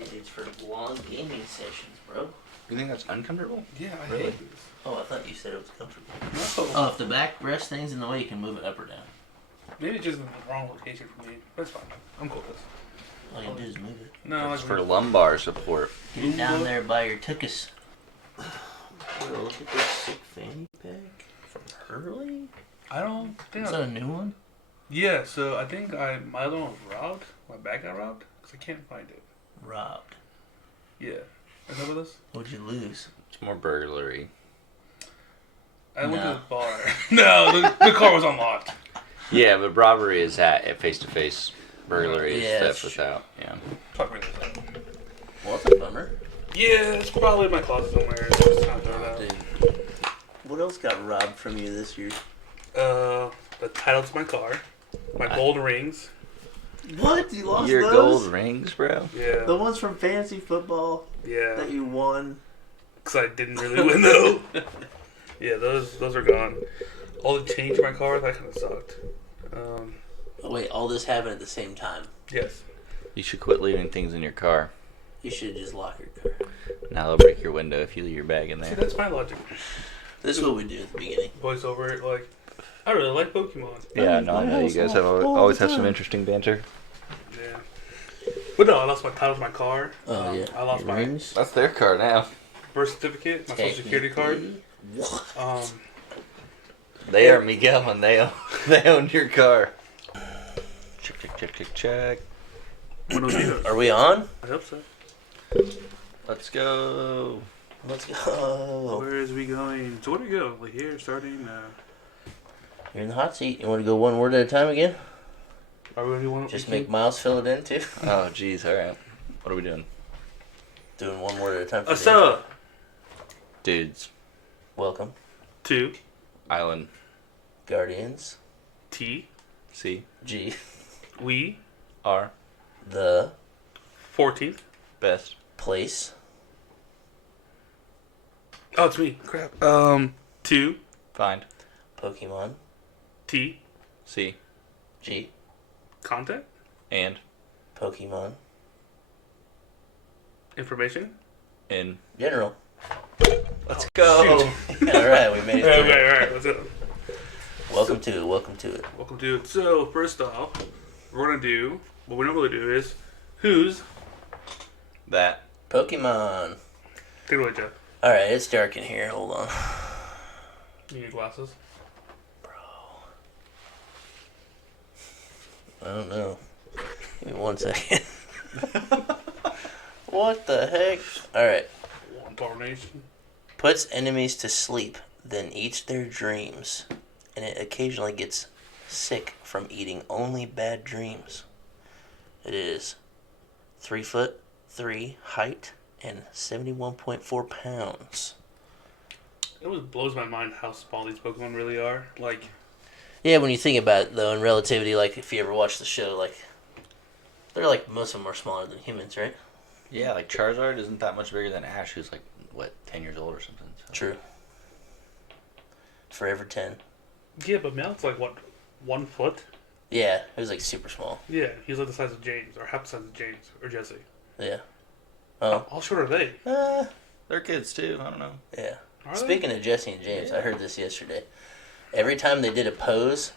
It's for long gaming sessions, bro. You think that's uncomfortable? Yeah, I Really? hate this. Oh, I thought you said it was comfortable. No. Oh, if the backrest thing's in the way, you can move it up or down. Maybe it's just in the wrong location for me. But it's fine. I'm cool with this. All you do is move it. No, It's for lumbar support. Get it down there by your tuchus. Bro, look at this sick fanny pack from Hurley. I don't think. Is that a new one? Yeah, so I think my other one was robbed. My bag got robbed because I can't find it. Robbed. Yeah. Is that what this? What'd you lose? It's more burglary. I went to No. the bar. No, the car was unlocked. Yeah, but robbery is at face-to-face. Burglary is Yeah, theft that's without. Yeah. Fuck me this thing. Well, that's a bummer. Yeah, it's probably in my closet somewhere. It's just not throw it out. Dude. What else got robbed from you this year? The title to my car, my gold rings. What? You lost Your those? gold rings, bro? Yeah. The ones from fantasy football Yeah. that you won? Because I didn't really win though. Yeah, those are gone. All the change in my car, that kind of sucked. Oh, wait, all this happened at the same time. Yes. You should quit leaving things in your car. You should just lock your car. Now they'll break your window if you leave your bag in See, there. that's my logic. This is what we do at the beginning. Voice over it, like, I really like Pokemon. Yeah, no, I know you guys have always have some interesting banter. Yeah. But no, I lost my title to my car. Oh, yeah. I lost Your my rings? That's their car now. birth certificate, my social security card. What? They are Miguel and they own your car. Check. One of those. Are we on? I hope so. Let's go. Let's go. Where is we going? So where do we go? Like here, starting. You're in the hot seat. You want to go one word at a time again? Are we going to do one? Just make Myles fill it in, too? Oh, jeez. All right. What are we doing? Doing one word at a time. For Asa. Dudes. Welcome. 2. Island. Guardians. T. C. G. We. R. The 14th. Best. place. Oh, it's me. Crap. 2. Find. Pokemon. T. C. G. Contact. And. Pokemon. Information. In. General. Let's go. Alright, we made it through. Alright, let's go. Welcome to it. Welcome to it. Welcome to it. So, first off, we're going to do, what we normally do is, who's. That. Pokemon. Take it away, Jeff. Alright, it's dark in here. Hold on. You need glasses. I don't know. Give me 1 second. What the heck? Alright. One tarnation. Puts enemies to sleep, then eats their dreams. And it occasionally gets sick from eating only bad dreams. It is 3'3" height and 71.4 pounds. It always blows my mind how small these Pokemon really are. Like, Yeah, when you think about it, though, in relativity, like, if you ever watch the show, like, they're like, most of them are smaller than humans, right? Yeah, like Charizard isn't that much bigger than Ash, who's like, what, 10 years old or something. So. True. Forever 10. yeah, but Meowth's like, what, 1 foot? Yeah, it was like super small. Yeah, he's like the size of James, or half the size of James, or Jesse. Yeah. Oh. How short are they? They're kids too, I don't know. Yeah. Are Speaking of Jesse and James, I heard this yesterday. Every time they did a pose,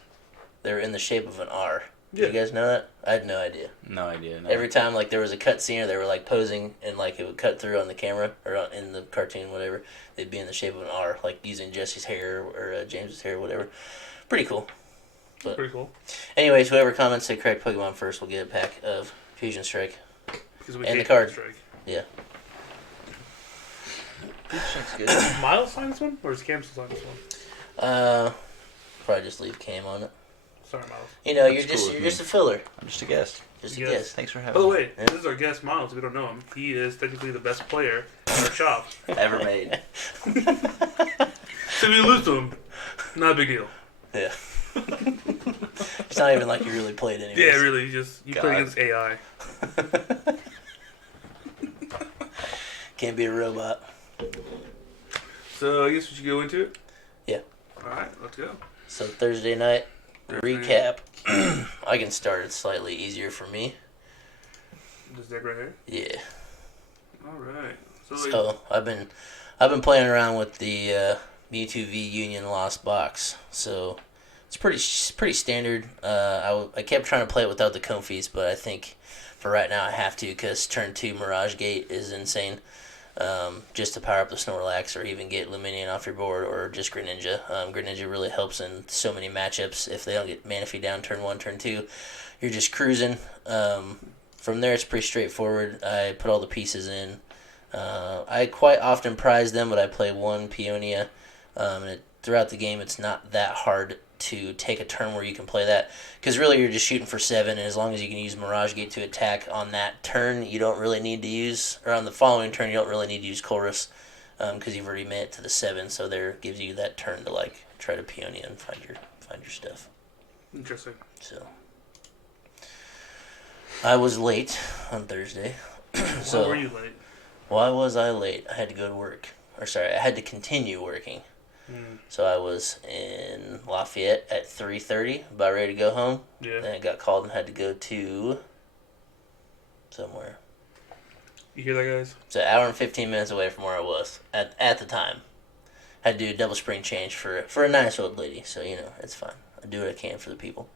they were in the shape of an R. Did you guys know that? I had no idea. No idea. No. Every time, like, there was a cut scene or they were, like, posing and, like, it would cut through on the camera or in the cartoon, whatever, they'd be in the shape of an R, like, using Jesse's hair or James's hair, whatever. Pretty cool. But Pretty cool. anyways, whoever comments the correct Pokemon first will get a pack of Fusion Strike. Because we And the hate card. Strike. Yeah. That's good. Myles signed this one, or is Cam still sign this one? Probably just leave Cam on it. Sorry, Myles. You know, That's you're cool just with you're me. just a filler. I'm just a guest. Just a Yes. guess. Thanks for By having the me. way, this is our guest, Myles. If you don't know him, he is technically the best player in our shop. Ever made. So if you lose to him, not a big deal. Yeah. It's not even like you really played anyways. Yeah, really. You play God. against AI. Can't be a robot. So I guess we should go into it. Yeah. All right, let's go. So Thursday night recap. I can start it slightly easier for me. This deck right here. Yeah. All right. So I've been playing around with the Mewtwo V Union Lost box. So it's pretty standard. I kept trying to play it without the Comfies, but I think for right now I have to because turn 2 Mirage Gate is insane. Just to power up the Snorlax or even get Luminion off your board or just Greninja. Greninja really helps in so many matchups. If they don't get Manaphy down turn 1, turn 2, you're just cruising. From there, it's pretty straightforward. I put all the pieces in. I quite often prize them, but I play one Peonia. Throughout the game, it's not that hard to take a turn where you can play that. Because really, you're just shooting for 7, and as long as you can use Mirage Gate to attack on that turn, you don't really need to use, or on the following turn, you don't really need to use Chorus. Because you've already made it to the 7, so there gives you that turn to like try to Peonia and find your stuff. Interesting. So I was late on Thursday. So why were you late? Why was I late? I had to go to work. Or sorry, I had to continue working. So I was in Lafayette at 3:30, about ready to go home. Yeah. Then I got called and had to go to somewhere. You hear that, guys? It's an hour and 15 minutes away from where I was at the time. Had to do a double spring change for a nice old lady, so it's fine. I do what I can for the people.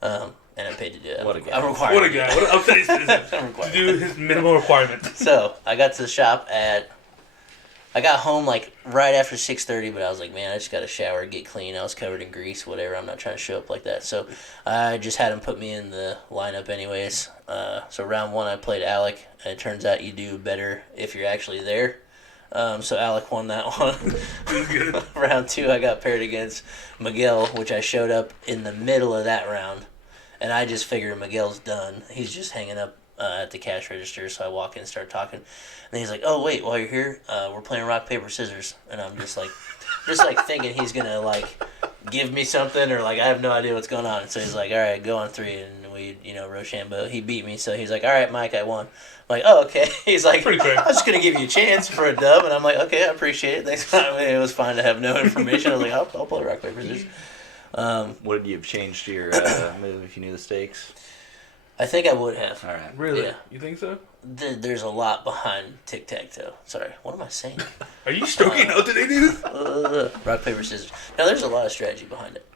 And I'm paid to do it. What a guy. I'm required. What a guy. What an upset citizen. I'm required. To do his minimum requirements. So I got to the shop I got home like right after 6:30, but I was like, man, I just got to shower, get clean. I was covered in grease, whatever. I'm not trying to show up like that. So I just had him put me in the lineup anyways. So round 1, I played Alec. And it turns out you do better if you're actually there. So Alec won that one. Round 2, I got paired against Miguel, which I showed up in the middle of that round. And I just figured Miguel's done. He's just hanging up at the cash register, so I walk in and start talking. And he's like, "Oh wait, while you're here, we're playing rock paper scissors." And I'm just like thinking he's gonna like give me something or like I have no idea what's going on. And so he's like, "All right, go on 3," and we Rochambeau. He beat me, so he's like, "All right, Mike, I won." I'm like, "Oh, okay." He's like, Pretty quick. "I was just gonna give you a chance for a dub," and I'm like, "Okay, I appreciate it. Thanks." I mean, it was fine to have no information. I was like, "I'll play rock paper scissors." Would you have changed your move if you knew the stakes? I think I would have. All right. Really? Yeah. You think so? There's a lot behind tic-tac-toe. Sorry, what am I saying? Are you stroking out today, dude? Rock, paper, scissors. Now, there's a lot of strategy behind it.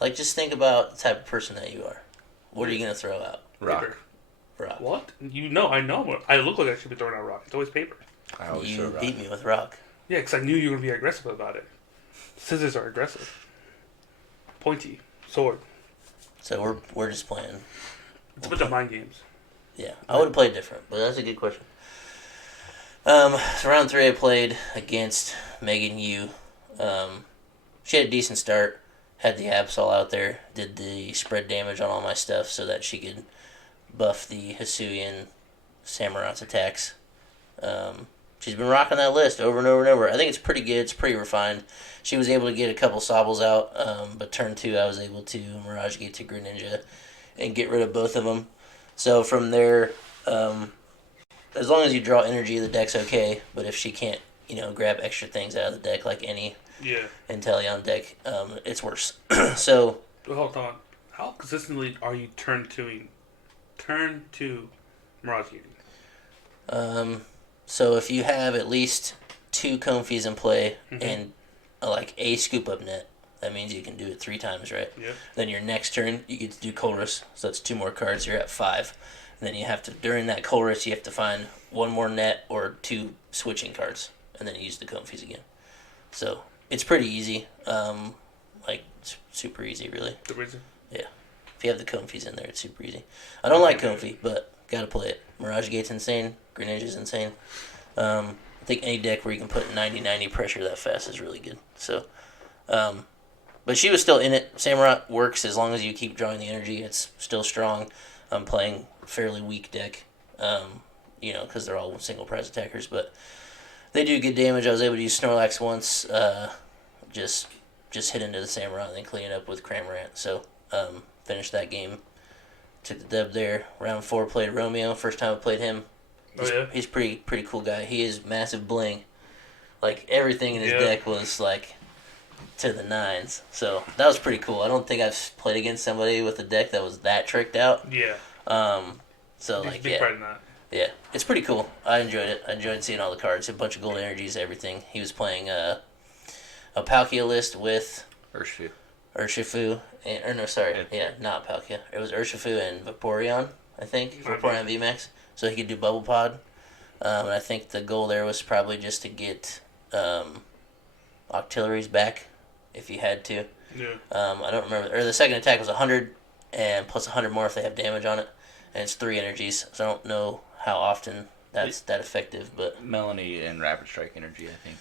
Like, just think about the type of person that you are. What are you going to throw out? Rock. Paper. Rock. What? I know. I look like I should be throwing out rock. It's always paper. I always You throw rock. beat me with rock. Yeah, because I knew you were going to be aggressive about it. Scissors are aggressive. Pointy. Sword. So we're just playing. It's a bunch of mind games. Yeah, I would have played different, but that's a good question. So round 3, I played against Megan Yu. She had a decent start. Had the Absol out there. Did the spread damage on all my stuff so that she could buff the Hisuian Samurot's attacks. She's been rocking that list over and over and over. I think it's pretty good. It's pretty refined. She was able to get a couple Sobbles out, but turn 2 I was able to Mirage Gate to Greninja and get rid of both of them. So from there, as long as you draw energy, the deck's okay. But if she can't, grab extra things out of the deck like any Inteleon deck, it's worse. So Hold on. How consistently are you turn 2 Mirage Gating? So if you have at least 2 Comfies in play and like a scoop up net, that means you can do it 3 times, right? Yep. Then your next turn, you get to do Colress, so that's 2 more cards. You're at 5. And then you have to, during that Colress, you have to find 1 more net or 2 switching cards, and then you use the Comfies again. So it's pretty easy, it's super easy, really. The reason? Yeah. If you have the Comfies in there, it's super easy. I don't like Comfy, but gotta play it. Mirage Gate's insane. Greninja's insane. I think any deck where you can put 90-90 pressure that fast is really good. So, but she was still in it. Samurott works as long as you keep drawing the energy. It's still strong. I'm playing a fairly weak deck, because they're all single prize attackers, but they do good damage. I was able to use Snorlax once, just hit into the Samurott and then clean it up with Cramorant. So, finished that game. Took the dub there. Round 4 played Romeo. First time I played him. He's pretty cool guy. He is massive bling. Like everything in his deck was like to the 9s. So that was pretty cool. I don't think I've played against somebody with a deck that was that tricked out. Yeah. So There's like big pride in that. Yeah, it's pretty cool. I enjoyed it. I enjoyed seeing all the cards. A bunch of gold energies, everything. He was playing a Palkia list with Urshifu. Urshifu, or no, sorry, not Palkia. It was Urshifu and Vaporeon, I think. Vaporeon VMAX. So he could do Bubble Pod. And I think the goal there was probably just to get Octilleries back, if you had to. Yeah. I don't remember. Or the second attack was 100, and plus 100 more if they have damage on it. And it's 3 energies, so I don't know how often that's that effective, but... Melanie and Rapid Strike energy, I think.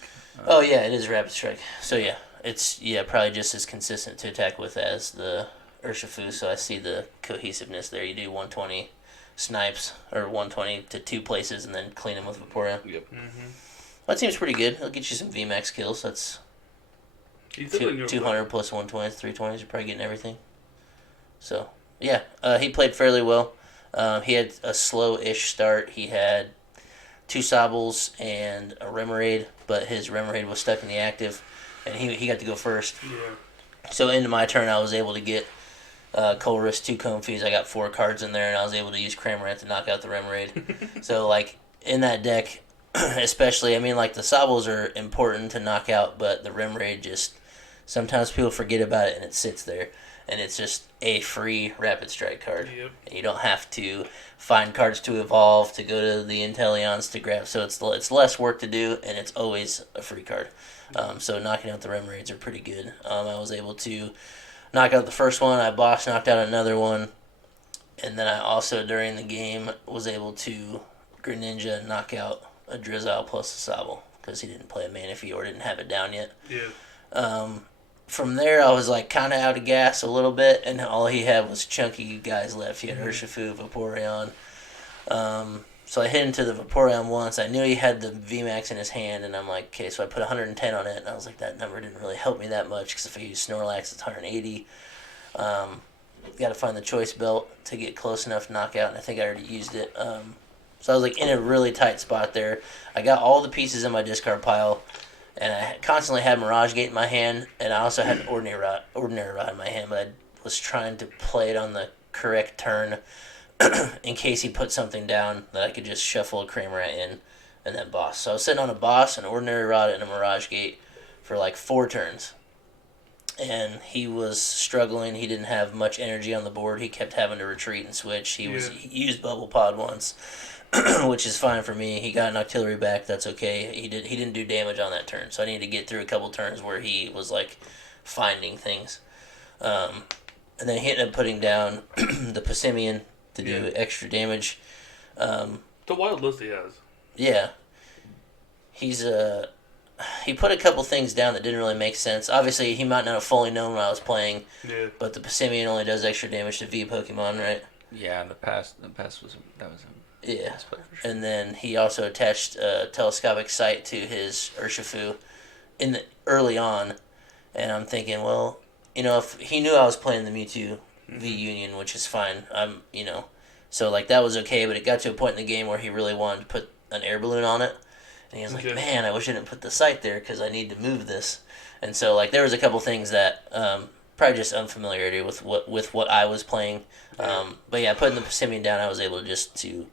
Oh, yeah, it is Rapid Strike. So, yeah, it's probably just as consistent to attack with as the Urshifu, so I see the cohesiveness there. You do 120 snipes, or 120 to 2 places, and then clean them with Vaporeon. Yep. Mm-hmm. That seems pretty good. It'll get you some VMAX kills. That's 200 plus 120, 320s. You're probably getting everything. So, yeah, he played fairly well. He had a slow-ish start. He had 2 Sobbles and a Remoraid, but his Remoraid was stuck in the active, and he got to go first. Yeah. So into my turn, I was able to get Colress, 2 Comfeys. I got 4 cards in there, and I was able to use Cramorant to knock out the Remoraid. So, like, in that deck, especially, I mean, like, the Sobbles are important to knock out, but the Remoraid just... Sometimes people forget about it, and it sits there. And it's just a free Rapid Strike card. Yep. And you don't have to find cards to evolve, to go to the Inteleons to grab. So it's less work to do, and it's always a free card. So knocking out the Remoraids are pretty good. I was able to knock out the first one. I boss knocked out another one. And then I also, during the game, was able to Greninja knock out a Drizzile plus a Sobble. Because he didn't play a Manaphy or didn't have it down yet. Yeah. From there, I was like kind of out of gas a little bit, and all he had was chunky guys left. He had Urshifu, Vaporeon. So I hit into the Vaporeon once. I knew he had the VMAX in his hand, and I'm like, okay, so I put 110 on it, and I was like, that number didn't really help me that much, because if I use Snorlax, it's 180. Got to find the choice belt to get close enough to knock out, and I think I already used it. So I was like in a really tight spot there. I got all the pieces in my discard pile. And I constantly had Mirage Gate in my hand, and I also had Ordinary Rod in my hand, but I was trying to play it on the correct turn in case he put something down that I could just shuffle a Cramorant in and then boss. So I was sitting on a boss, an Ordinary Rod, and a Mirage Gate for like 4 turns. And he was struggling. He didn't have much energy on the board. He kept having to retreat and switch. He used Bubble Pod once. Which is fine for me. He got an Octillery back. That's okay. He didn't do damage on that turn, so I needed to get through a couple turns where he was like finding things, and then he ended up putting down the Passimian to do extra damage. The wild list he has. Yeah, he put a couple things down that didn't really make sense. Obviously, he might not have fully known what I was playing. Yeah. But the Passimian only does extra damage to V Pokemon, right? Yeah, the past was that was him. Yeah, and then he also attached a telescopic sight to his Urshifu early on, and I'm thinking, well, if he knew I was playing the Mewtwo V Union, which is fine, so like that was okay, but it got to a point in the game where he really wanted to put an air balloon on it, and he was like, man, I wish I didn't put the sight there because I need to move this, and so like there was a couple things that probably just unfamiliarity with what I was playing, but yeah, putting the Passimian down, I was able to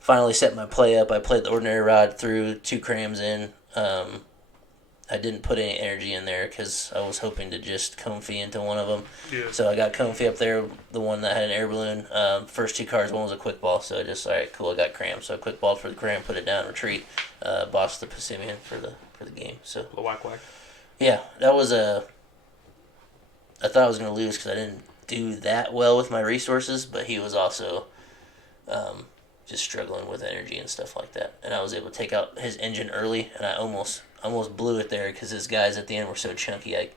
finally set my play up. I played the Ordinary Rod through 2 crams in. I didn't put any energy in there because I was hoping to just Comfey into one of them. Yeah. So I got Comfey up there, the one that had an air balloon. First 2 cards, one was a quick ball. So I just, all right, cool, I got cram. So I quick balled for the cram, put it down, retreat, bossed the Passimian for the game. So The whack whack. yeah, that was I thought I was going to lose because I didn't do that well with my resources, but he was also just struggling with energy and stuff like that. And I was able to take out his engine early, and I almost blew it there because his guys at the end were so chunky. I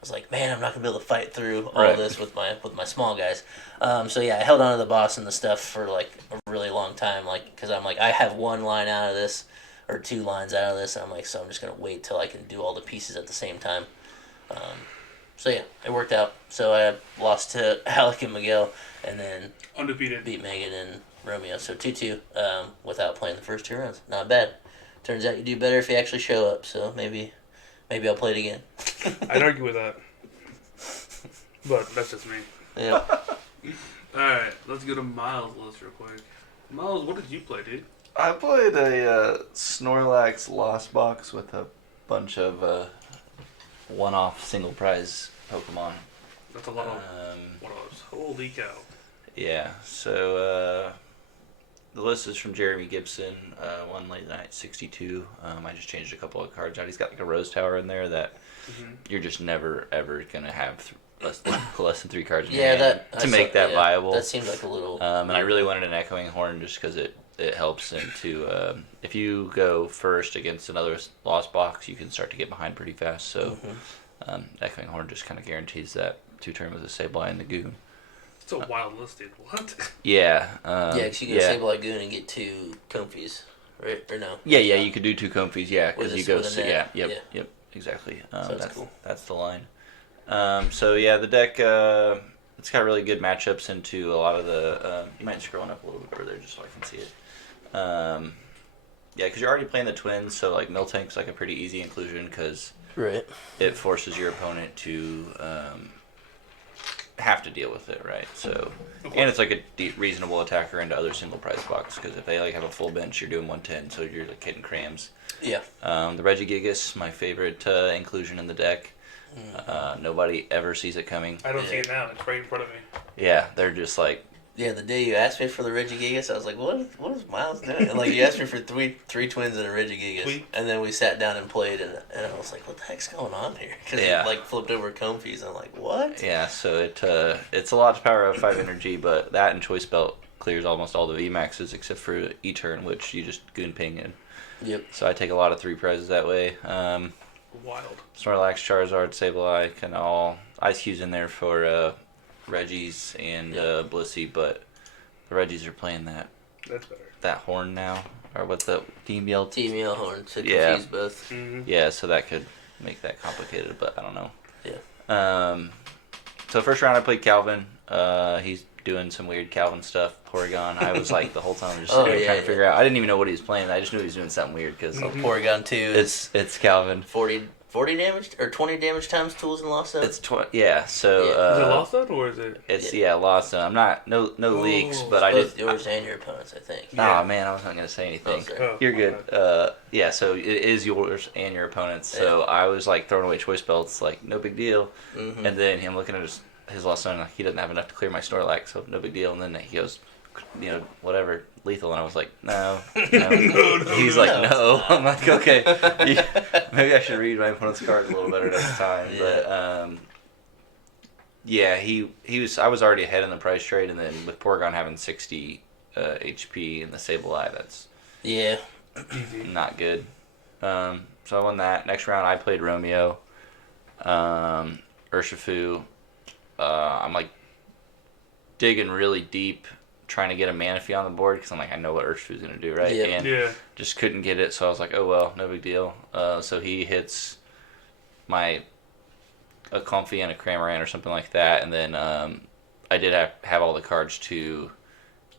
was like, man, I'm not going to be able to fight through all this with my small guys. So yeah, I held on to the boss and the stuff for like a really long time, like because I'm like, I have 1 line out of this or 2 lines out of this, and I'm like, so I'm just going to wait till I can do all the pieces at the same time. So yeah, it worked out. So I lost to Alec and Miguel, and then Undefeated. beat Megan and Romeo. So 2-2 without playing the first 2 rounds. Not bad. Turns out you do better if you actually show up. So maybe I'll play it again. I'd argue with that. But that's just me. Yeah. Alright, let's go to Myles' list real quick. Myles, what did you play, dude? I played a Snorlax Lost Box with a bunch of one-off single prize Pokemon. That's a lot of one-offs. Holy cow. Yeah, so the list is from Jeremy Gibson, one late night 62. I just changed a couple of cards out. He's got like a Rose Tower in there that you're just never ever gonna have less than 3 cards in your hand to make that viable. That seems like a little. And I really wanted an Echoing Horn just because it helps into if you go first against another Lost Box, you can start to get behind pretty fast. So Echoing Horn just kind of guarantees that 2-turn with a Sableye and the Goon. It's a wild list, dude. What? Yeah. Because you can Sableye Goon and get 2 Comfies, right? Or no? Yeah, you could do 2 Comfies, yeah, because you go... Yep, exactly. So that's cool. That's the line. So, yeah, the deck, it's got really good matchups into a lot of the... you might scroll up a little bit over there just so I can see it. Yeah, because you're already playing the Twins, so, like, Miltank's, like, a pretty easy inclusion because it forces your opponent to... have to deal with it, right? So, and it's like a reasonable attacker into other single prize box because if they like have a full bench, you're doing 110, so you're like hitting crams. Yeah. The Regigigas, my favorite inclusion in the deck. Nobody ever sees it coming. I don't see it now. It's right in front of me. Yeah, they're just like. Yeah, the day you asked me for the Regigigas, I was like, what is Myles doing? And like, you asked me for three twins and a Regigigas. And then we sat down and played, and I was like, what the heck's going on here? Because it like flipped over Comfies, and I'm like, what? Yeah, so it's a lot to power up 5 energy, but that and Choice Belt clears almost all the VMAXs except for E-Turn, which you just goon ping in. Yep. So I take a lot of 3 prizes that way. Wild. Snorlax, Charizard, Sableye, can all... Ice Cube's in there for Reggies and Blissey, but the Reggies are playing that. That's better. That horn now, or what's the Team Yell? Team Yell horn to confuse both. Mm-hmm. Yeah, so that could make that complicated, but I don't know. Yeah. So first round I played Calvin. He's doing some weird Calvin stuff. Porygon. I was like the whole time just trying to figure out. I didn't even know what he was playing. I just knew he was doing something weird because Porygon 2 is it's Calvin. 40 damage or 20 damage times tools and lost zone. It's 20. Yeah. So is it lost zone or is it? It's lost zone. I'm not no leaks, but I both did yours and your opponents, I think. Oh man, I wasn't gonna say anything. You're good. Yeah. So it is yours and your opponent's. So I was like throwing away choice belts, like no big deal. Mm-hmm. And then him looking at his lost zone, like, he doesn't have enough to clear my Snorlax, so no big deal. And then he goes, whatever, lethal, and I was like, no. He's like, no. I'm like, okay, maybe I should read my opponent's cards a little better next time. But he was. I was already ahead in the price trade, and then with Porygon having 60 HP and the Sableye, that's not good. So I won that. Next round, I played Romeo, Urshifu. I'm like digging really deep, trying to get a Manaphy on the board because I'm like, I know what Urshifu's gonna do, right? And just couldn't get it, so I was like, oh well, no big deal. So he hits a Comfy and a Cramorant or something like that, and then I did have all the cards to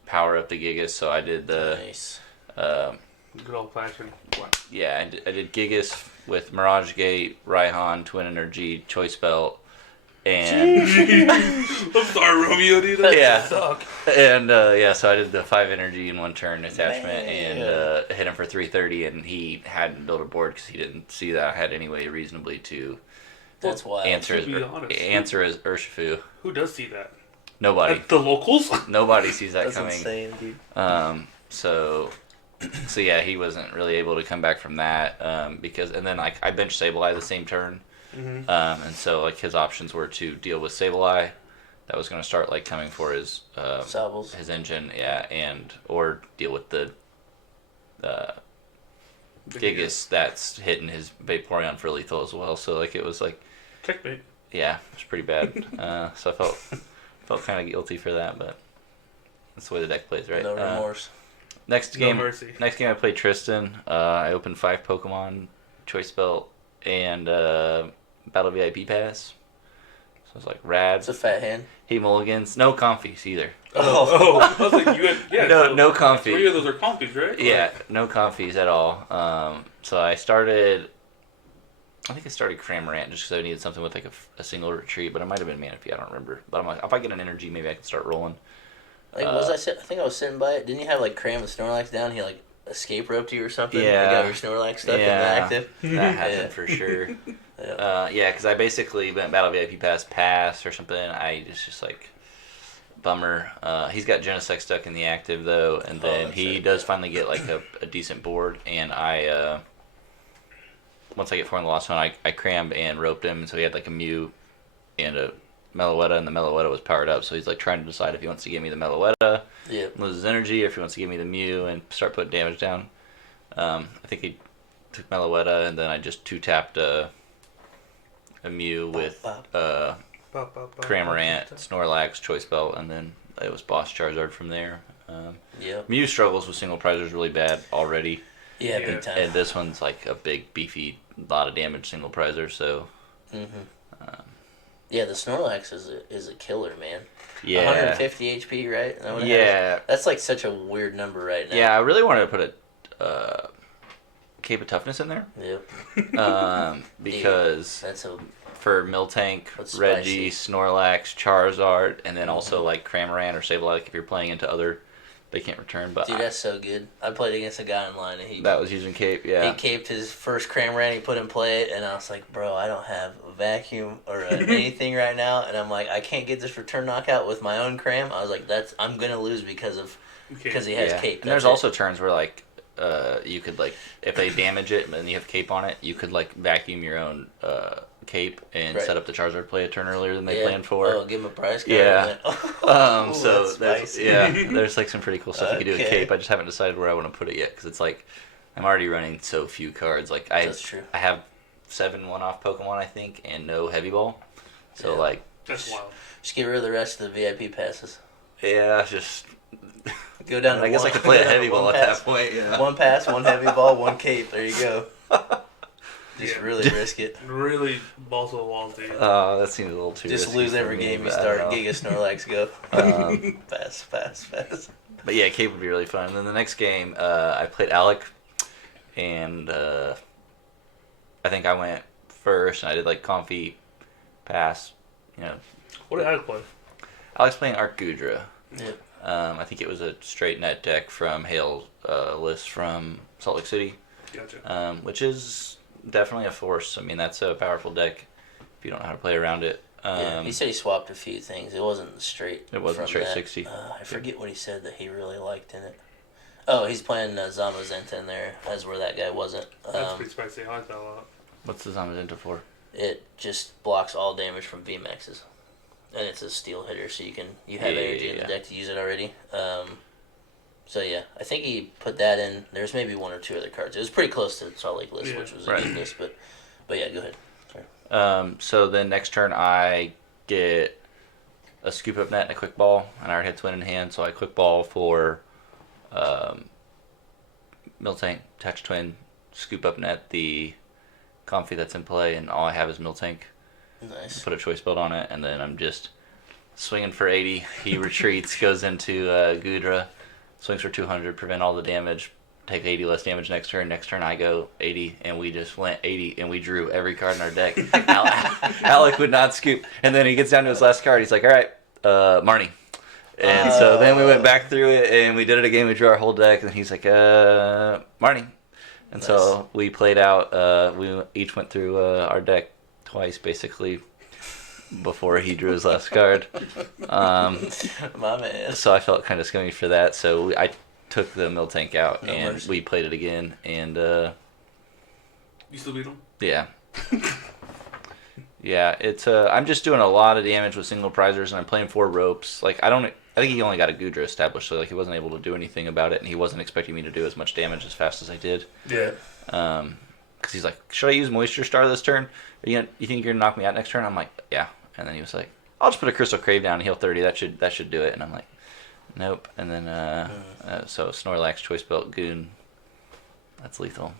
power up the Gigas, so I did the good old fashioned. Yeah, I did Gigas with Mirage Gate, Raihan, Twin Energy, Choice Belt. And I'm sorry, Romeo, dude. That suck. And so I did the 5 energy in 1 turn attachment and hit him for 330, and he hadn't built a board because he didn't see that I had any way reasonably to answer his Urshifu. Who does see that? Nobody. The locals? Nobody sees that That's coming. Insane, dude. So yeah, he wasn't really able to come back from that and then I benched Sableye the same turn. Mm-hmm. And so like his options were to deal with Sableye, that was going to start like coming for his his engine, or deal with the Gigas that's hitting his Vaporeon for lethal as well. So like it was like checkmate. Yeah, it was pretty bad. So I felt kind of guilty for that, but that's the way the deck plays, right? No remorse. Next game mercy. Next game I played Tristan. I opened 5 Pokemon, Choice Belt, and Battle VIP Pass. So it's like rad. It's a fat hand. He mulligans. No Comfies either. Oh. I was like, you had, no Comfy. 3 of those are Comfies, right? Yeah, no Comfies at all. So I started Cramorant just because I needed something with like a single retreat, but it might have been Manaphy, I don't remember. But I'm like, if I get an energy, maybe I can start rolling. Like, I think I was sitting by it. Didn't you have like Cram and Snorlax down? He like escape roped you or something. Yeah. You got your Snorlax stuck in the active. That happened for sure. Because I basically went Battle VIP pass or something. I just like bummer. He's got Genesect stuck in the active though, and then he does finally get like a decent board. And I once I get 4 in the last one, I crammed and roped him, so he had like a Mew and a Meloetta, and the Meloetta was powered up, so he's like trying to decide if he wants to give me the Meloetta, lose his energy, or if he wants to give me the Mew and start putting damage down. I think he took Meloetta, and then I just 2-tapped a Mew with Cramorant, Snorlax, Choice Belt, and then it was Boss Charizard from there. Mew struggles with single prizers really bad already. Yeah, big time. And this one's like a big, beefy, lot of damage single prizer, so... Yeah, the Snorlax is a killer, man. Yeah. 150 HP, right? That's like such a weird number right now. Yeah, I really wanted to put a Cape of Toughness in there. Yep. Because for Miltank, That's Reggie, spicy. Snorlax, Charizard, and then also like Cramorant or Sableye if you're playing into other... They can't return, but... Dude, that's so good. I played against a guy online, and that was using Cape, yeah. He caped his first Cramorant, he put in play it, and I was like, bro, I don't have a vacuum or anything right now, and I'm like, I can't get this return knockout with my own Cram. I was like, I'm going to lose because he has Cape. And there's also turns where, like, you could, like, if they damage it and then you have Cape on it, you could, like, vacuum your own Cape and set up the Charizard play a turn earlier than they planned for. Oh, give him a prize card. Yeah. Ooh, so that's there's like some pretty cool stuff you can do with Okay. Cape. I just haven't decided where I want to put it yet because it's like I'm already running so few cards. Like That's true. I have 7 one-off Pokemon I think and no Heavy Ball. So like that's wild. Just get rid of the rest of the VIP passes. Yeah, just go down. I guess I could play a Heavy Ball at that point. Yeah. 1 pass, 1 Heavy Ball, 1 Cape. There you go. Just really risk it. Really balls to the walls, dude. Oh, that seems a little too Just risky lose for every me, game you but I start. don't know. Giga Snorlax go. Pass. But yeah, Cape would be really fun. And then the next game, I played Alec, and I think I went first, and I did like Comfy, pass, you know. What did Alex play? Alex playing Arcudra. Yep. I think it was a straight net deck from Hale's list from Salt Lake City. Gotcha. Which is definitely a force. I mean, that's a powerful deck if you don't know how to play around it. He said he swapped a few things. It wasn't straight. It wasn't straight that. 60. I forget what he said that he really liked in it. Oh, he's playing Zamazenta in there, as where that guy wasn't. That's pretty spicy. I like that a lot. What's the Zamazenta for? It just blocks all damage from VMAXs. And it's a steel hitter, so you have energy in the deck to use it already. So yeah, I think he put that in. There's maybe 1 or 2 other cards. It was pretty close to the Salt Lake list, which was a good list. But yeah, go ahead. Sorry. So then next turn I get a Scoop Up Net and a Quick Ball, and I already had Twin in hand, so I Quick Ball for Miltank, Touch Twin, Scoop Up Net, the Comfy that's in play, and all I have is Miltank. Nice. Put a Choice Belt on it, and then I'm just swinging for 80. He retreats, goes into Gudra, swings for 200, prevent all the damage, take 80 less damage next turn. Next turn I go 80, and we just went 80, and we drew every card in our deck. Alec would not scoop. And then he gets down to his last card. He's like, all right, Marnie. And so then we went back through it, and we did it again. We drew our whole deck, and he's like, Marnie. And so we played out. We each went through our deck twice, basically, before he drew his last card. My man. So I felt kind of scummy for that. So I took the Miltank out, and we played it again. And you still beat him? Yeah. Yeah, it's I'm just doing a lot of damage with single prizers, and I'm playing 4 ropes. Like I think he only got a Gudra established, so like he wasn't able to do anything about it, and he wasn't expecting me to do as much damage as fast as I did. Yeah. Because he's like, should I use Moisture Star this turn? You think you're gonna knock me out next turn? I'm like, yeah. And then he was like, I'll just put a Crystal Crave down and heal 30. That should do it. And I'm like, nope. And then so Snorlax, Choice Belt, Goon. That's lethal.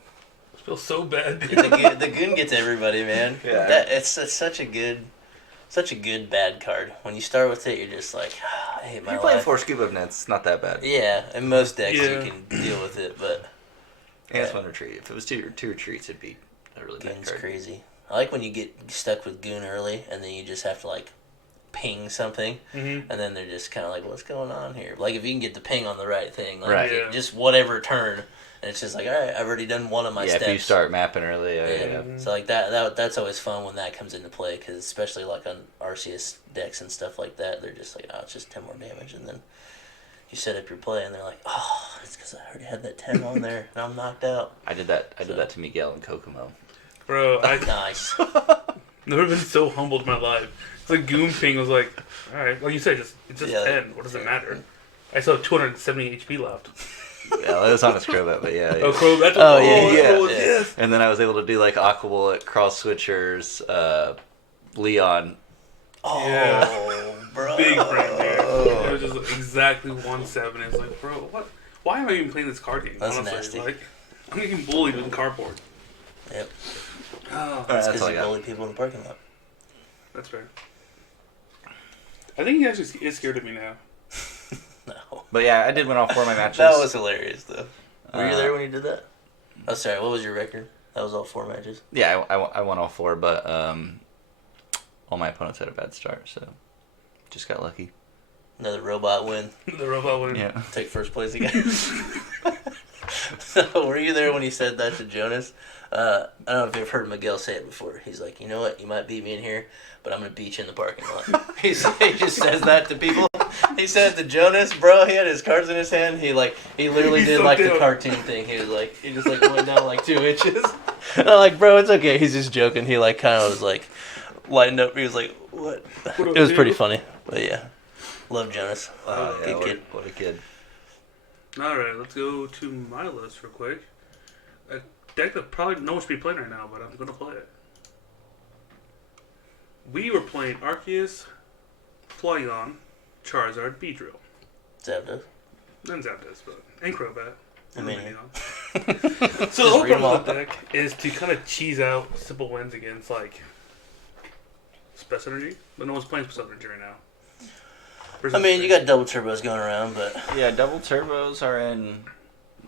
I feel so bad. The Goon gets everybody, man. Yeah. It's such a good bad card. When you start with it, you're just like, I hate my You're life. playing 4 Scoop Up Nets. It's not that bad. Yeah, in most decks you can deal with it, but And it's 1 retreat. If it was two retreats, it'd be a really bad Goon's card. crazy. I like when you get stuck with Goon early, and then you just have to like ping something, and then they're just kind of like, what's going on here? Like, if you can get the ping on the right thing, like, Right. just whatever turn, and it's just like, all right, I've already done one of my steps. Yeah, if you start mapping early, So, like, that's always fun when that comes into play, because especially, like, on RCS decks and stuff like that, they're just like, oh, it's just 10 more damage, and then you set up your play, and they're like, oh, it's because I already had that 10 on there, and I'm knocked out. I did that to Miguel and Kokomo. Bro, Nice. Never been so humbled in my life. It's like Goon Ping was like, alright, like you said, it's just 10. What does it matter? I still have 270 HP left. Yeah, that was on his Crobat, but yeah. Oh, Crow, that's yes. And then I was able to do like Aqua Bullet, Cross Switchers, Leon. Oh, yeah. bro. Big brain there. It was just exactly 1-7. It's like, bro, what? Why am I even playing this card game? That's honestly? nasty. Like, I'm getting bullied with cardboard. Yep. Oh, That's all because I you got. bully people in the parking lot. that's fair. I think he actually is scared of me now. No. But yeah, I did win all 4 of my matches. That was hilarious, though. Were you there when you did that? Oh, sorry. What was your record? That was all 4 matches? Yeah, I won all 4, but all my opponents had a bad start, so just got lucky. Another robot win. The robot win. Yeah. Take first place again. So, were you there when he said that to Jonas? I don't know if you've heard Miguel say it before. He's like, you know what? You might beat me in here, but I'm going to beat you in the parking lot. He just says that to people. He said it to Jonas, bro. He had his cards in his hand. He literally did like the cartoon thing. He just went down like 2 inches. And I'm like, bro, it's okay. He's just joking. He like kind of was like lightened up. He was like, what? It was pretty funny. But yeah, love Jonas. Good kid. What a kid. Alright, let's go to my list real quick. A deck that probably no one should be playing right now, but I'm going to play it. We were playing Arceus, Flygon, Charizard, Beedrill. Zapdos. And Zapdos, and Crobat. I mean, So the whole purpose of the deck is to kind of cheese out simple wins against, like, Special Energy. But no one's playing Special Energy right now. I mean, you got double turbos going around, but... Yeah, double turbos are in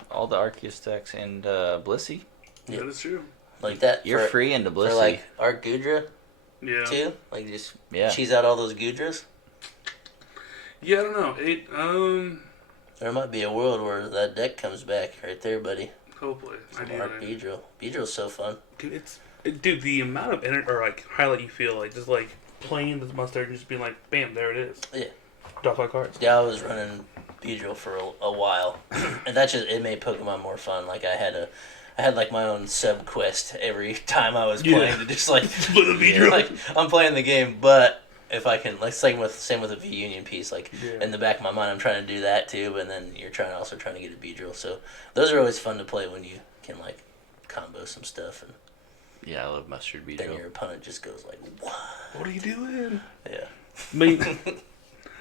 all the Arceus decks and Blissey. Yeah, that is true. Like that. You're free into Blissey. For like Art Gudra, Yeah. too? Like just Yeah. cheese out all those Gudras? Yeah, I don't know. There might be a world where that deck comes back right there, buddy. Hopefully. Some Art Beedrill. Beedrill's so fun. Dude, the amount of energy, or like highlight you feel, like just like playing this mustard and just being like, bam, there it is. Yeah. Drop 5 cards. Yeah, I was running Beedrill for a while, and it made Pokemon more fun. Like I had like my own sub quest every time I was playing to just like Split the Beedrill. like I'm playing the game, but if I can, like same with a V Union piece, like in the back of my mind I'm trying to do that too, but then you're also trying to get a Beedrill. So those are always fun to play when you can like combo some stuff, and Yeah, I love Mustard Beedrill. then your opponent just goes like, what? What are you doing? Yeah.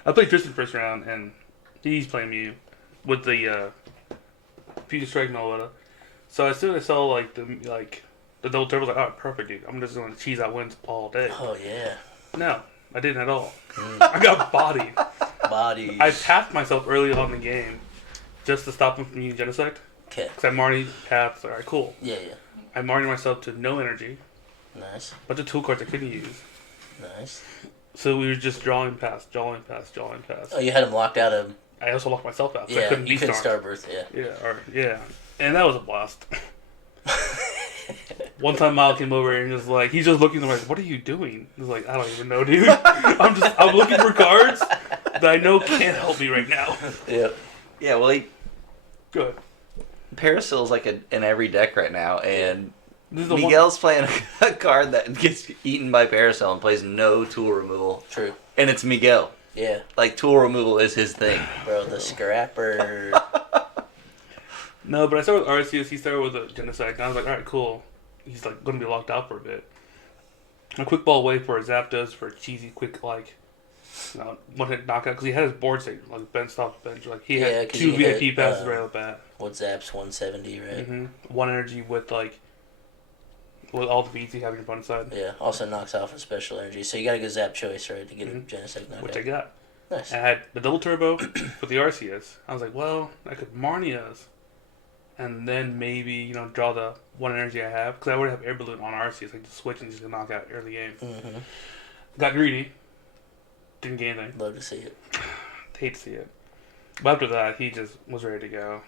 I played Tristan first round, and he's playing me with the Future Strike and all that. So as soon as I saw like the double turbo, I was like, oh, perfect, dude. I'm just going to cheese out wins all day. Oh yeah. No, I didn't at all. I got bodied. Bodies. I tapped myself early on in the game just to stop him from using Genesect. Okay. Because I Marnie tapped. Alright, cool. Yeah. I Marnied myself to no energy. Nice. Bunch of tool cards I couldn't use. Nice. So we were just drawing past. Oh, you had him locked out of... I also locked myself out, so I Yeah, couldn't you couldn't Star. Starbirth, yeah. Yeah. And that was a blast. One time Myles came over and was like, he's just looking at me like, what are you doing? He's like, I don't even know, dude. I'm looking for cards that I know can't help me right now. Yep. Yeah, well, Good. Parasil's like in every deck right now, and This is the Miguel's playing a card that gets eaten by Parasil and plays no tool removal. True. And it's Miguel. Yeah. Like, tool removal is his thing. Bro, the scrapper. No, but I started with Arceus, he started with a Genesect, and I was like, alright, cool. He's like going to be locked out for a bit. A quick ball away for a Zapdos for a cheesy, quick, like, one-hit knockout, because he had his board state, like, bench, top, bench. Like, he had 2 VIP passes right off the bat. What Zap's 170, right? Mm-hmm. 1 energy with, like, with all the beats you have on your opponent's side. Yeah, also knocks off a special energy. So you gotta go Zap Choice, right, to get a Genesect knockout. Which I got. Nice. I had the double turbo with the Arceus. I was like, well, I could Marnia's. And then maybe, draw the 1 energy I have. Because I already have Air Balloon on Arceus. I can just switch and just knock out early game. Mm-hmm. Got greedy. Didn't get anything. Love to see it. Hate to see it. But after that, he just was ready to go.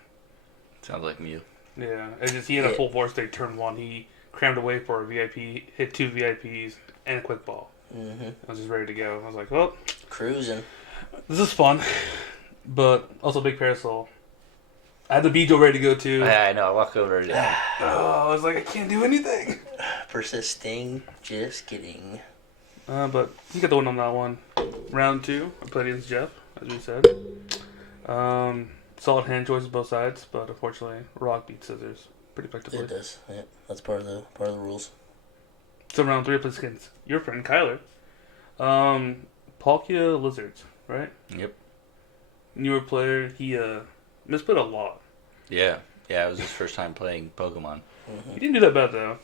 Sounds like Mew. Yeah, he had a full force day turn 1. He crammed away for a VIP, hit 2 VIPs, and a quick ball. Mm-hmm. I was just ready to go. I was like, well, cruising. This is fun, but also big parasol. I had the Bejo ready to go too. I know. I walk over. I was like, I can't do anything. Persisting. Just kidding. But he got the win on that one. Round 2, I played against Jeff, as we said. Solid hand choices both sides, but unfortunately, rock beats scissors pretty effectively. It does. Yeah, that's part of the rules. So round 3, I played against your friend Kyler. Palkia Lizards, right? Yep. Newer player. He misplayed a lot. Yeah. Yeah, it was his first time playing Pokemon. Mm-hmm. He didn't do that bad though.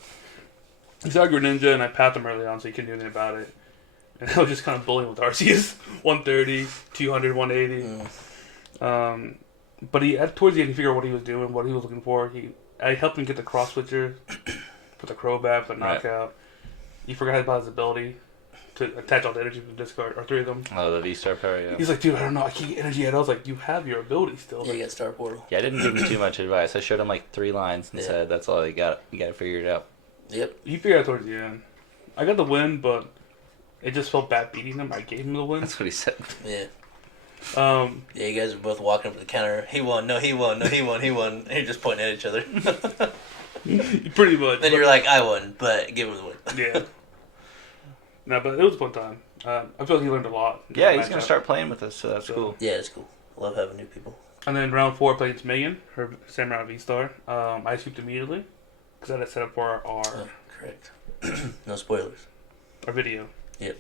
He saw Greninja and I pathed him early on, so he couldn't do anything about it. And I was just kind of bullying with Arceus. 130, 200, 180. But towards the end, he figured out what he was doing, what he was looking for. I helped him get the cross switcher, put the Crobat, the knockout. Right. He forgot about his ability to attach all the energy to the discard, or 3 of them. Oh, the V-Star power, yeah. He's like, dude, I don't know, I can't get energy yet. I was like, you have your ability still. Yeah, you got Star Portal. Yeah, I didn't give him too much advice. I showed him like 3 lines and said, that's all you got. You got to figure it out. Yep. He figured out towards the end. I got the win, but it just felt bad beating him. I gave him the win. That's what he said. Yeah. Yeah, you guys are both walking up to the counter. He won. No, he won. No, he won. He won. And you're just pointing at each other. Pretty much. Then you're like, I won, but give him the win. Yeah. No, but it was a fun time. I feel like he learned a lot. Yeah, he's going to start playing with us, so that's cool. Yeah, it's cool. I love having new people. And then round 4, I played against Megan, her same round V-Star. I swooped immediately because I had it set up for our... Oh, correct. No spoilers. Our video. Yep.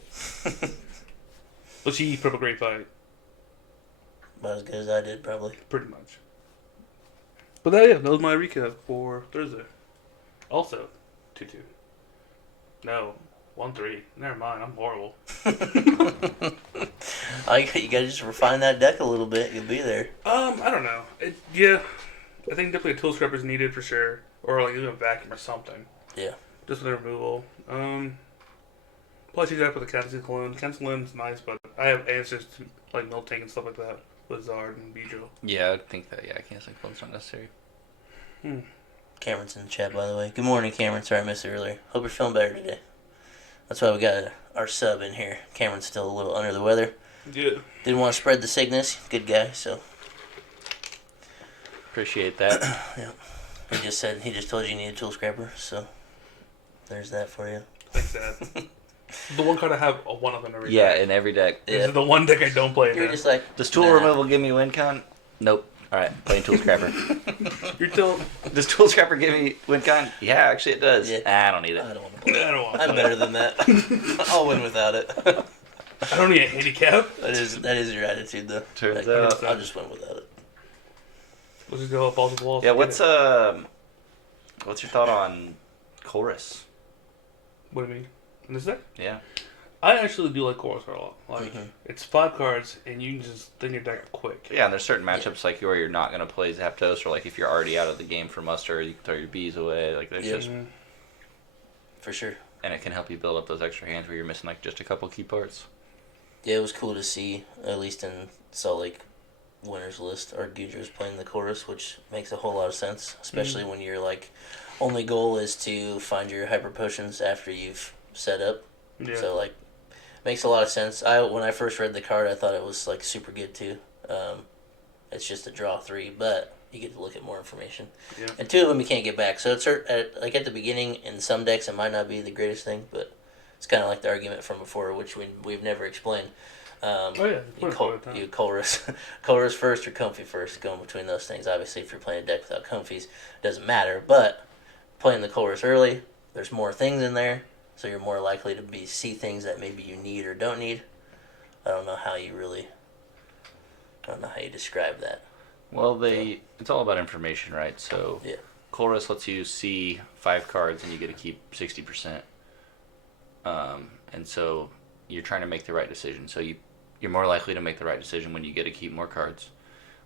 But she put up a great fight. About as good as I did, probably. Pretty much. But that was my recap for Thursday. Also, 2-2. No, 1-3. Never mind, I'm horrible. You gotta just refine that deck a little bit. You'll be there. I don't know. I think definitely a tool scrapper is needed for sure. Or like even a vacuum or something. Yeah. Just for the removal. Plus you got for the Cancel Clone. Cancel Clone's nice, but I have answers to like Miltank and stuff like that. With Zard and Beedrill. Yeah, I think that, Cancel Clone's not necessary. Cameron's in the chat, by the way. Good morning, Cameron. Sorry I missed it earlier. Hope you're feeling better today. That's why we got our sub in here. Cameron's still a little under the weather. Yeah. Didn't want to spread the sickness. Good guy, so. Appreciate that. Yeah. He just told you need a tool scrapper, so there's that for you. Thanks, Dad. The one card I have a one of in every deck. Yeah, in every deck. This is the one deck I don't play. You're just like, does tool removal give me win con? Nope. Alright, playing tool scrapper. Does tool scrapper give me win con? Yeah, actually it does. Yeah. I don't need it. I don't want to play it. I'm better than that. I'll win without it. I don't need a handicap. That is your attitude, though. Turns out. I'll just win without it. Let's just go up balls to walls. Yeah, what's your thought on Chorus? What do you mean? In this deck? Yeah. I actually do like Chorus a lot. Like, it's 5 cards, and you can just thin your deck up quick. Yeah, and there's certain matchups like where you're not going to play Zapdos, or like if you're already out of the game for muster, you can throw your bees away. Like there's just for sure. And it can help you build up those extra hands where you're missing like just a couple key parts. Yeah, it was cool to see, at least in Salt Lake winners list, our Gudras playing the Chorus, which makes a whole lot of sense, especially when your like only goal is to find your hyper potions after you've set up. Yeah. So like makes a lot of sense. When I first read the card, I thought it was like super good too. It's just a draw 3, but you get to look at more information. Yeah. And 2 of them you can't get back. So it's like at the beginning in some decks it might not be the greatest thing, but it's kind of like the argument from before, which we've never explained. You Chorus first or Comfy first, going between those things. Obviously, if you're playing a deck without Comfies, it doesn't matter. But playing the Chorus early, there's more things in there, so you're more likely to see things that maybe you need or don't need. I don't know how you describe that. Well, it's all about information, right? So Chorus lets you see 5 cards and you get to keep 60%. And so you're trying to make the right decision. So you're more likely to make the right decision when you get to keep more cards.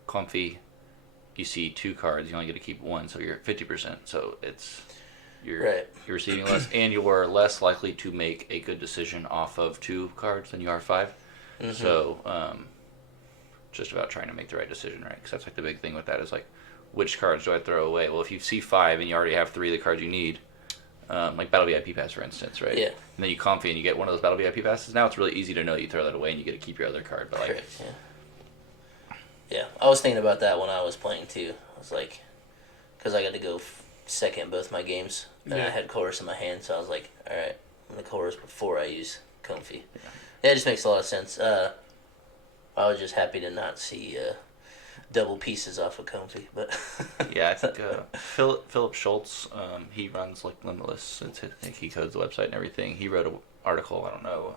Comfy, you see 2 cards, you only get to keep 1, so you're at 50%. So you're receiving less, and you are less likely to make a good decision off of 2 cards than you are 5. Mm-hmm. So, just about trying to make the right decision, right? Because that's like the big thing with that is like, which cards do I throw away? Well, if you see 5 and you already have 3 of the cards you need, like Battle VIP Pass, for instance, right? Yeah. And then you comfy and you get one of those Battle VIP Passes. Now it's really easy to know you throw that away and you get to keep your other card. But like, correct, yeah, I was thinking about that when I was playing too. I was like, because I got to go second both my games, and I had Chorus in my hand, so I was like, all right, I'm gonna Chorus before I use Comfy. Yeah, it just makes a lot of sense. I was just happy to not see double pieces off of Comfy, but yeah, I think Philip Schultz, he runs like Limitless. I think he codes the website and everything. He wrote an article. I don't know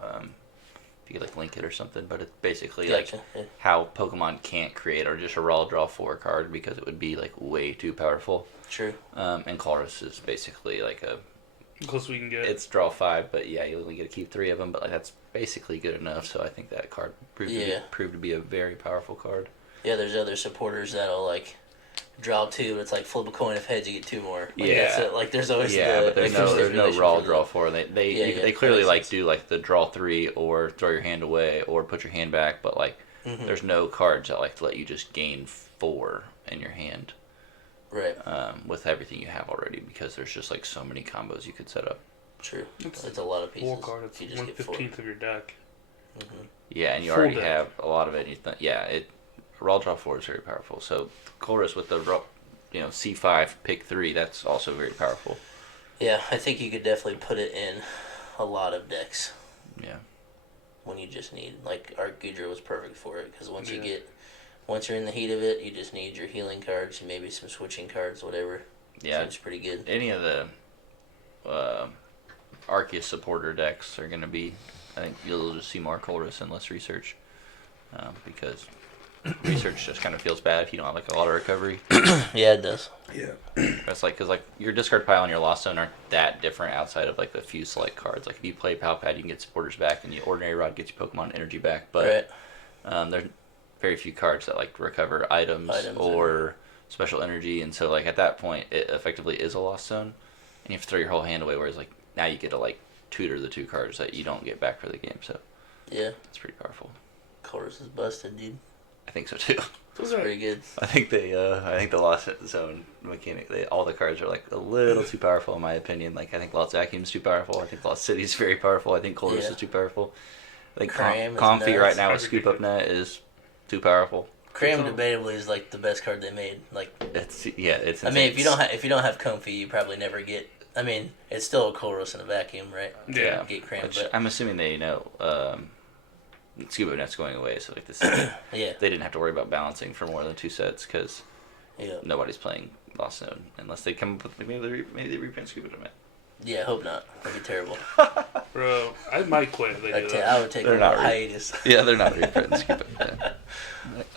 if you could like link it or something, but it's basically like how Pokemon can't create or just a raw draw 4 card because it would be like way too powerful. True. And Chorus is basically like a close we can get. It's draw 5, but yeah, you only get to keep 3 of them. But like that's basically good enough. So I think that card proved to be a very powerful card. Yeah, there's other supporters that'll like draw 2, but it's like flip a coin of heads, you get 2 more. Like, yeah, that's like there's always but there's no raw draw 4. They clearly like sense. do like the draw 3 or throw your hand away or put your hand back, but like there's no cards that like to let you just gain 4 in your hand. Right. With everything you have already, because there's just like so many combos you could set up. True. It's a lot of pieces. 4 cards. It's 1/15 of your deck. Mm-hmm. Yeah, and you Full already deck. have a lot of it. Raw draw 4 is very powerful. So Chorus with the C5 pick 3, that's also very powerful. Yeah, I think you could definitely put it in a lot of decks. Yeah. When you just need, like, Arcgidra was perfect for it, because once you're in the heat of it, you just need your healing cards, maybe some switching cards, whatever. Yeah. Seems pretty good. Any of the Arceus supporter decks are going to be, I think you'll just see more Chorus and less research, because research just kind of feels bad if you don't have like a lot of recovery. Yeah, it does. Yeah. That's like, because like your discard pile and your Lost Zone aren't that different outside of like the few select cards. Like if you play Pal Pad, you can get supporters back, and the Ordinary Rod gets your Pokemon energy back. But there's very few cards that like recover items or special energy, and so like at that point, it effectively is a Lost Zone, and you have to throw your whole hand away. Whereas like now you get to like tutor the 2 cards that you don't get back for the game. So yeah, it's pretty powerful. Chorus is busted, dude. I think so too. That's pretty good. I think the Lost Zone mechanic, all the cards are like a little too powerful in my opinion. Like I think Lost Vacuum's too powerful. I think Lost City's very powerful. I think Chorus is too powerful. I think Comfy right now with Scoop Up Net is too powerful. Cram debatably is like the best card they made. Like it's I mean, if you don't have Comfy, you probably never get. I mean, it's still a Chorus in a vacuum, right? Yeah. Get Cram, but I'm assuming they Scuba Net's going away, so like this, they didn't have to worry about balancing for more than 2 sets because nobody's playing Lost Zone unless they come up with maybe they reprint Scuba Net. Yeah, hope not. That'd be terrible. Bro, I might quit if they do that. I would take a hiatus. Yeah, they're not reprinting Scuba Net.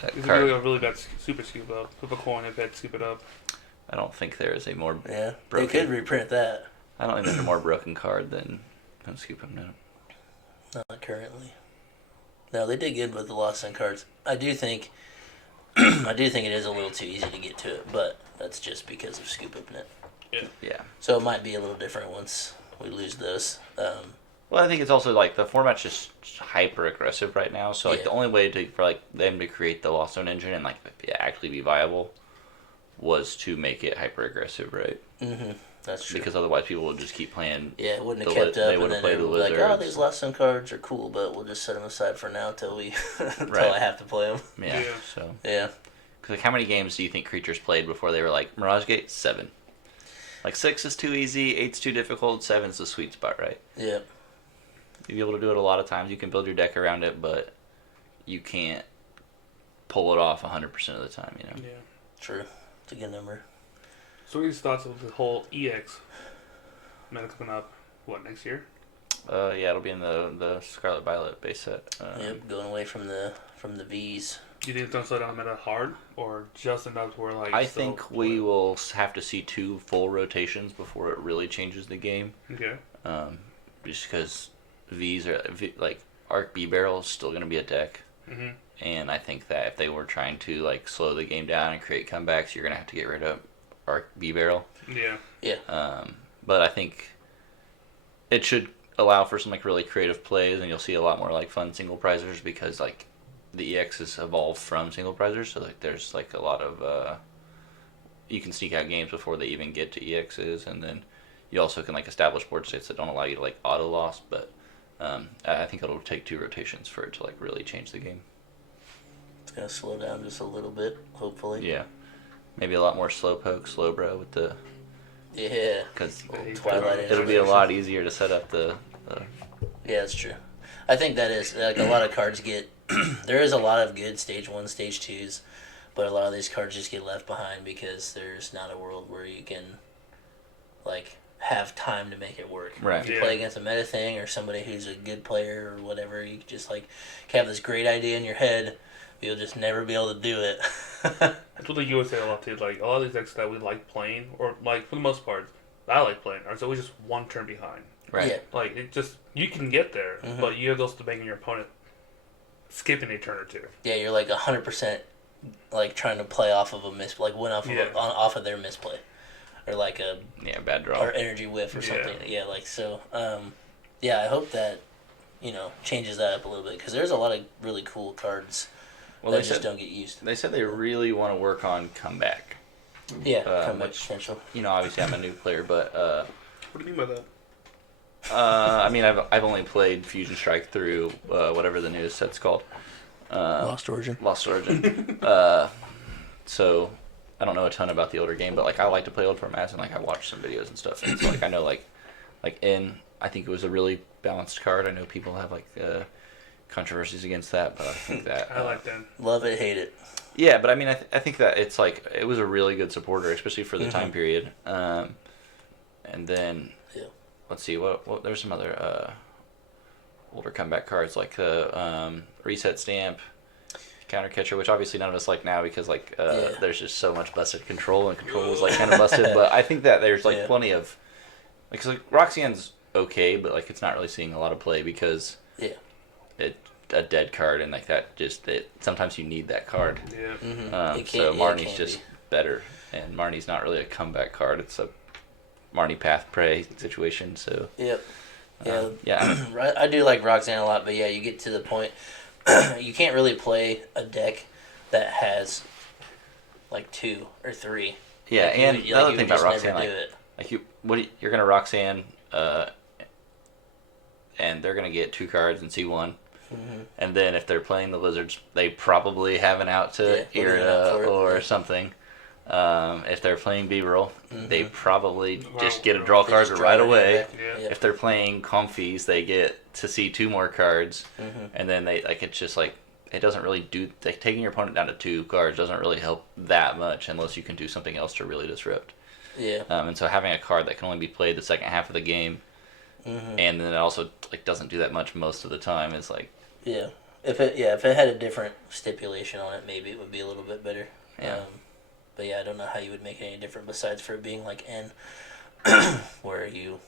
It's going to be a really bad super scoop up. Flip a coin and pet scoop it up. I don't think there is a more broken. They could reprint that. I don't think there's a more broken card than Scoop Up Net. Not currently. No, they did good with the Lost Sun cards. I do think it is a little too easy to get to it, but that's just because of Scoop Up Net. Yeah. So it might be a little different once we lose those. Well, I think it's also like the format's just hyper aggressive right now. So like the only way for like them to create the Lost Zone engine and like actually be viable was to make it hyper aggressive, right? Mm-hmm. That's true. Because otherwise people would just keep playing. Yeah, it wouldn't have kept up. They would have played the Wizards. Like, oh, these Lost Zone cards are cool, but we'll just set them aside for now till I have to play them. Yeah. So. Yeah. Because like, how many games do you think creatures played before they were like Mirage Gate? 7. Like 6 is too easy, 8's too difficult, 7's the sweet spot, right? Yeah. You'll be able to do it a lot of times. You can build your deck around it, but you can't pull it off 100% of the time, you know? Yeah. True. It's a good number. So what are your thoughts of the whole EX meta coming up, next year? Yeah, it'll be in the Scarlet Violet base set. Going away from the Vs. Do you think it's going to slow down meta hard, or just enough to where like... I think we will have to see 2 full rotations before it really changes the game. Okay. Just because Vs are... like, Arc B-Barrel is still going to be a deck. Mm-hmm. And I think that if they were trying to like slow the game down and create comebacks, you're going to have to get rid of Arc B-Barrel. Yeah. Yeah. But I think it should allow for some like really creative plays, and you'll see a lot more like fun single prizers because like the EXs evolved from single prizers, so like there's like a lot of you can sneak out games before they even get to EXs, and then you also can like establish board states that don't allow you to like auto loss, but I think it'll take 2 rotations for it to like really change the game. It's gonna slow down just a little bit, hopefully. Yeah, maybe a lot more slow poke, slow bro with the. Yeah. Because Twilight. It'll be a lot easier to set up the. Yeah, that's true. I think that is like a lot of cards get. There is a lot of good stage 1, stage 2s, but a lot of these cards just get left behind because there's not a world where you can, like, have time to make it work. Right. If you play against a meta thing or somebody who's a good player or whatever, you just like have this great idea in your head, but you'll just never be able to do it. That's what the US say a lot too. Like, all these decks that we like playing, or like for the most part, that I like playing, are always just one turn behind. Right. Yeah. Like, it just, you can get there, but you have those to making your opponent skipping a turn or two. Yeah, you're like 100% like trying to play off of a like win off of off of their misplay, or like a bad draw or energy whiff or something. Yeah, like so. I hope that changes that up a little bit because there's a lot of really cool cards that just don't get used. They said they really want to work on comeback. Yeah, comeback potential. Obviously I'm a new player, but what do you mean by that? I mean, I've only played Fusion Strike through whatever the newest set's called. Lost Origin. So I don't know a ton about the older game, but like I like to play old formats, and like I watch some videos and stuff. And so like I know like I think it was a really balanced card. I know people have like controversies against that, but I think that I like that. Love it, hate it. Yeah, but I mean I think that it's like it was a really good supporter, especially for the time period. And then. Let's see, what there's some other older comeback cards like the Reset Stamp, Counter Catcher, which obviously none of us like now because like there's just so much busted control, and control was like kind of busted. But I think that there's like plenty of like Roxanne's okay, but like it's not really seeing a lot of play because it's a dead card, and like that just sometimes you need that card. Yeah. So Marnie's just better, and Marnie's not really a comeback card. It's a Marnie Path Prey situation, so... Yep. Yeah. I do like Roxanne a lot, but yeah, you get to the point... you can't really play a deck that has, like, 2 or 3. Yeah, like, and the other thing about Roxanne, like you're going to Roxanne, and they're going to get 2 cards and C1. And then if they're playing the Lizards, they probably have an out to Irida or something. If they're playing B-roll, they probably just get a draw card right away. If they're playing Comfies, they get to see 2 more cards, and then they like it's just like it doesn't really do. Like, taking your opponent down to 2 cards doesn't really help that much unless you can do something else to really disrupt. Yeah. And so having a card that can only be played the second half of the game, and then it also like doesn't do that much most of the time is like. Yeah. If it had a different stipulation on it, maybe it would be a little bit better. Yeah. But yeah, I don't know how you would make it any different besides for it being like N, where you,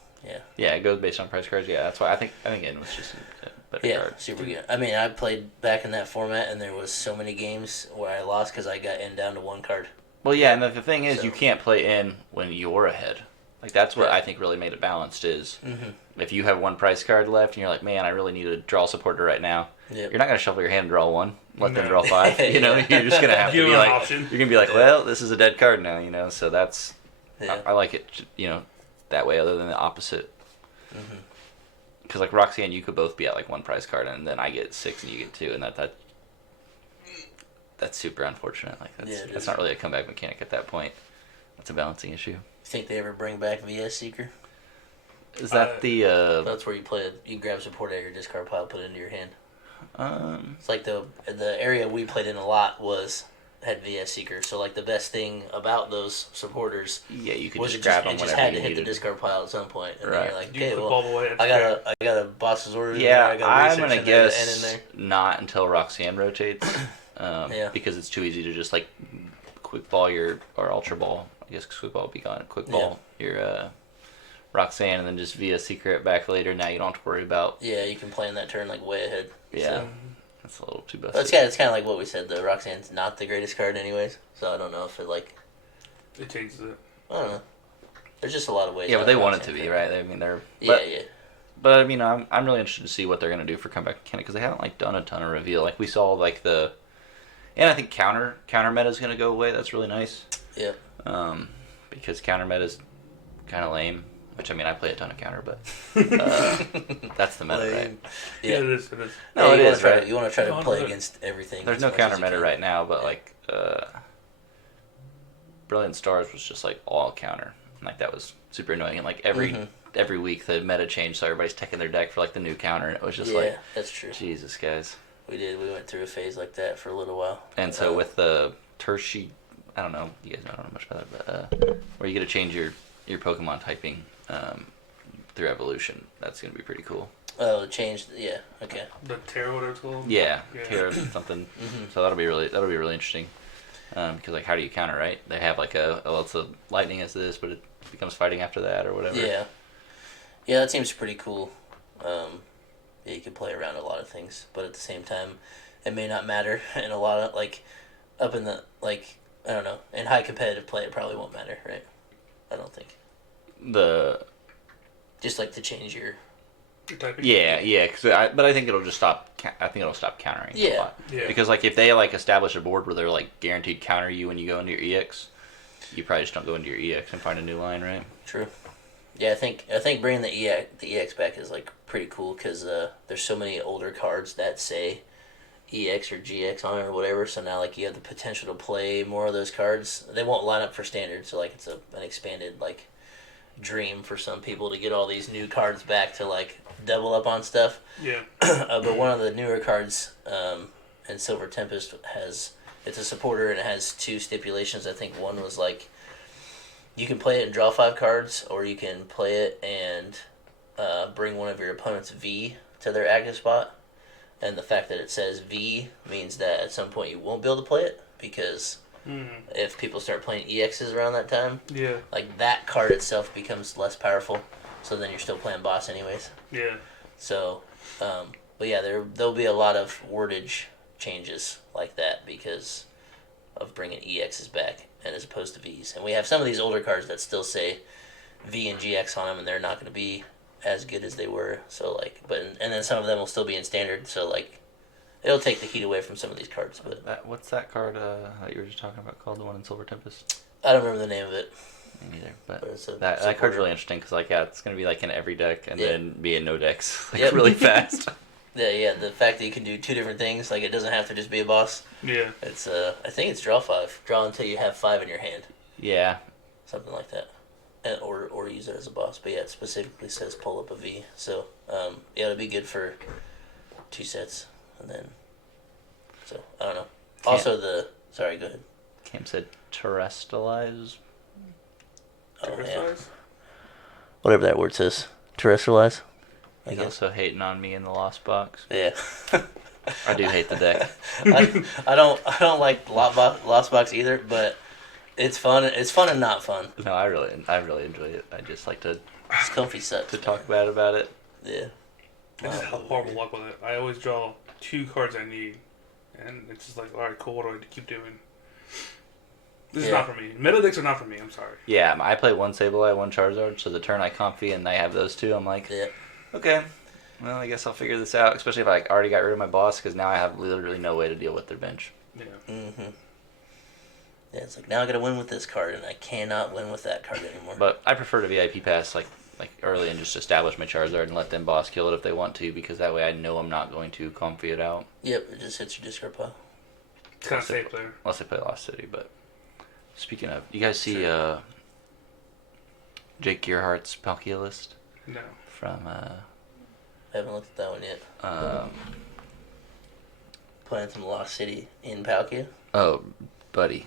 Yeah, it goes based on price cards. Yeah, that's why I think N was just a better card. Yeah, super good. I mean, I played back in that format, and there was so many games where I lost because I got N down to 1 card. Well, yeah, and the thing is, you can't play N when you're ahead. Like, that's what I think really made it balanced is if you have 1 price card left and you're like, man, I really need a draw supporter right now, you're not going to shuffle your hand and draw 1, let them draw 5. You know, you're just going to have to be like, you're going to be like, well, this is a dead card now, you know, so that's, I like it, you know, that way other than the opposite. Because, like, Roxanne, you could both be at, like, 1 price card and then I get 6 and you get 2, and that's super unfortunate. Like, that's not really a comeback mechanic at that point. That's a balancing issue. Think they ever bring back VS Seeker? Is that the That's where you play it. You grab support out of your discard pile, put it into your hand. It's like the area we played in a lot had VS Seeker. So like the best thing about those supporters, you could just grab them whenever you needed. just had to hit the discard pile at some point, and then you're like, okay, well, I got a boss's orders. Yeah, in there, I I'm gonna guess N in there. not until Roxanne rotates, because it's too easy to just like quick ball or ultra ball. I guess quick ball will be gone. Quick ball your Roxanne, and then just via secret back later. Now you don't have to worry about. Yeah, you can plan that turn like way ahead. Yeah, so. that's a little too busted. It's kind of like what we said. The Roxanne's not the greatest card, anyways. So I don't know if it changes it. I don't know. There's just a lot of ways. Yeah, but they want it to be, right? I mean, they're. But I mean, I'm really interested to see what they're gonna do for comeback mechanic because they haven't like done a ton of reveal. Like we saw like and I think counter meta is gonna go away. That's really nice. Yeah. Because counter meta is kind of lame. Which I mean, I play a ton of counter, but that's the meta, right? Yeah, it is. It is. No, yeah, it is, right? You want to try to play against everything. There's no counter meta right now, but like Brilliant Stars was just like all counter. Like that was super annoying, and like every week the meta changed, so everybody's taking their deck for like the new counter, and it was just like that's true. Jesus, guys. We went through a phase like that for a little while. And so with the Tershi, I don't know, you guys don't know much about it, but where you get to change your Pokemon typing through evolution, that's gonna be pretty cool. Oh, changed. Yeah. Okay. The Terra, whatever it's called. Yeah. Terra something. So that'll be really interesting. Because like, how do you counter, right? They have like it's a lightning as this, but it becomes fighting after that or whatever. Yeah. Yeah, that seems pretty cool. Yeah, you can play around a lot of things, but at the same time, it may not matter. And a lot of like, up in the like, I don't know, in high competitive play, it probably won't matter, right? I don't think. Just like to change your typing. Yeah. But I think it'll just stop. I think it'll stop countering. A lot. Yeah. Because like if they like establish a board where they're like guaranteed counter you when you go into your EX, you probably just don't go into your EX and find a new line, right? True. Yeah, I think bringing the EX back is like pretty cool because there's so many older cards that say EX or GX on it or whatever. So now like you have the potential to play more of those cards. They won't line up for standard, so like it's an expanded like dream for some people to get all these new cards back to like double up on stuff. Yeah. But one of the newer cards in Silver Tempest it's a supporter and it has 2 stipulations. I think one was like you can play it and draw 5 cards, or you can play it and bring one of your opponent's V to their active spot. And the fact that it says V means that at some point you won't be able to play it because if people start playing EXs around that time, like that card itself becomes less powerful. So then you're still playing boss anyways. Yeah. So, but yeah, there'll be a lot of wordage changes like that because of bringing EXs back and as opposed to Vs. And we have some of these older cards that still say V and GX on them, and they're not going to be as good as they were. So like, and then some of them will still be in standard. So like, it'll take the heat away from some of these cards. But what's that card that you were just talking about called, the one in Silver Tempest? I don't remember the name of it. Me neither. But that card's really interesting because like it's gonna be like in every deck and then be in no decks like really fast. Yeah. The fact that you can do 2 different things, like it doesn't have to just be a boss. Yeah. It's I think it's draw 5. Draw until you have 5 in your hand. Yeah. Something like that. Or use it as a boss. But yeah, it specifically says pull up a V. So yeah, it'll be good for 2 sets. And then so I don't know. Also sorry, go ahead. Cam said terrestrialize. Oh yeah. Whatever that word says. Terrestrialize. He's also hating on me in the Lost Box. Yeah. I do hate the deck. I don't like Lost Box either, but it's fun. It's fun and not fun. No, I really enjoy it. I just like to. It's comfy sucks. To talk bad about it. Yeah. I just have horrible luck with it. I always draw 2 cards I need, and it's just like, all right, cool. What do I keep doing? This is not for me. Meta decks are not for me. I'm sorry. Yeah, I play 1 Sableye, 1 Charizard, so the turn I comfy and I have those 2, I'm like, okay, well, I guess I'll figure this out, especially if I already got rid of my boss, because now I have literally no way to deal with their bench. Yeah. Mm-hmm. Yeah, it's like, now I gotta win with this card, and I cannot win with that card anymore. But I prefer to VIP pass, like early and just establish my Charizard and let them boss kill it if they want to, because that way I know I'm not going to comfy it out. Yep, it just hits your discard pile. It's kind of safe there. Unless they play Lost City, but... Speaking of, you guys see Jake Gearhart's Palkia list? No. From I haven't looked at that one yet. Playing some Lost City in Palkia. Oh, buddy.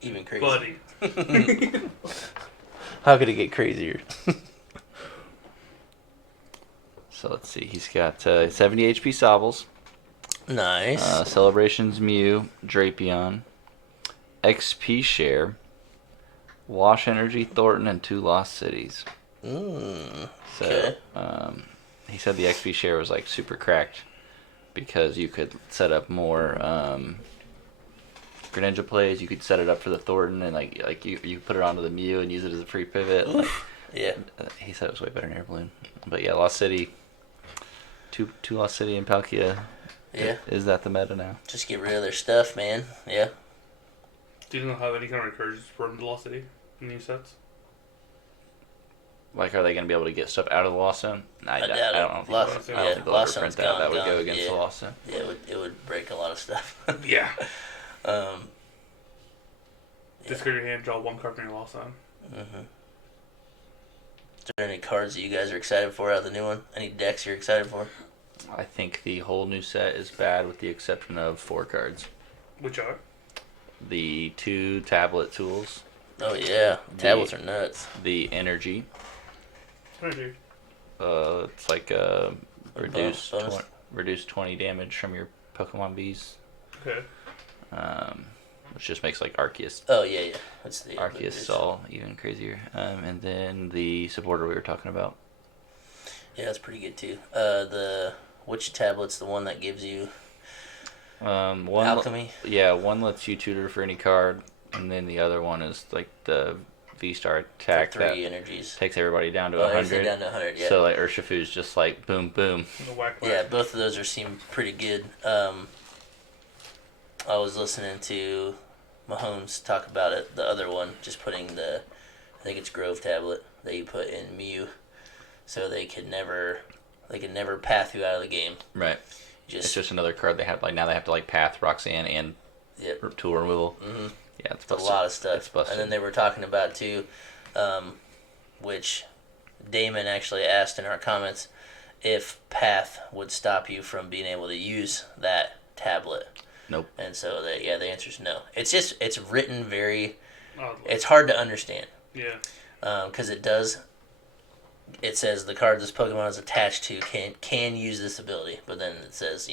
Even crazy. Buddy. How could it get crazier? So let's see. He's got 70 HP Sobbles. Nice. Celebrations Mew, Drapion, XP Share, Wash Energy, Thornton, and 2 Lost Cities. Okay. He said the XP Share was like super cracked because you could set up more Greninja plays. You could set it up for the Thornton and like you put it onto the Mew and use it as a free pivot. Oof. Yeah. He said it was way better than Air Balloon. But yeah, Lost City. Two Lost City and Palkia. Yeah. Is that the meta now? Just get rid of their stuff, man. Yeah. Do you know have any kind of recursions from the Lost City in new sets? Like, are they going to be able to get stuff out of the Lost Zone? I doubt it. I don't think they'll ever print that. That would go against the Lost Zone. Yeah, it would break a lot of stuff. Yeah. Yeah. Discard your hand, draw one card from your Lost Zone. Mm-hmm. Is there any cards that you guys are excited for out of the new one? Any decks you're excited for? I think the whole new set is bad with the exception of 4 cards. Which are? The 2 tablet tools. Oh, yeah. Tablets are nuts. The energy. It's like reduce 20 damage from your Pokemon Bees. Okay. Which just makes like Arceus. Oh yeah. That's the Arceus all even crazier. And then the supporter we were talking about. Yeah, that's pretty good too. Which tablet's the one that gives you alchemy? One lets you tutor for any card, and then the other one is like the V-Star attack for 3 energies. Takes everybody down to 100. Down to 100, yeah. So like Urshifu's just like boom boom. Whack. Yeah, both of those seem pretty good. I was listening to Mahomes talk about it. The other one, just putting I think it's Grove tablet that you put in Mew, so they could never path you out of the game. Right. It's just another card they have. Like now they have to like path Roxanne and tool removal. Mm-hmm. Yeah, it's a lot of stuff. And then they were talking about too, which Damon actually asked in our comments if path would stop you from being able to use that tablet. Nope. And so the answer is no. It's written very. It's hard to understand. Yeah. Because it says the card this Pokemon is attached to can use this ability, but then it says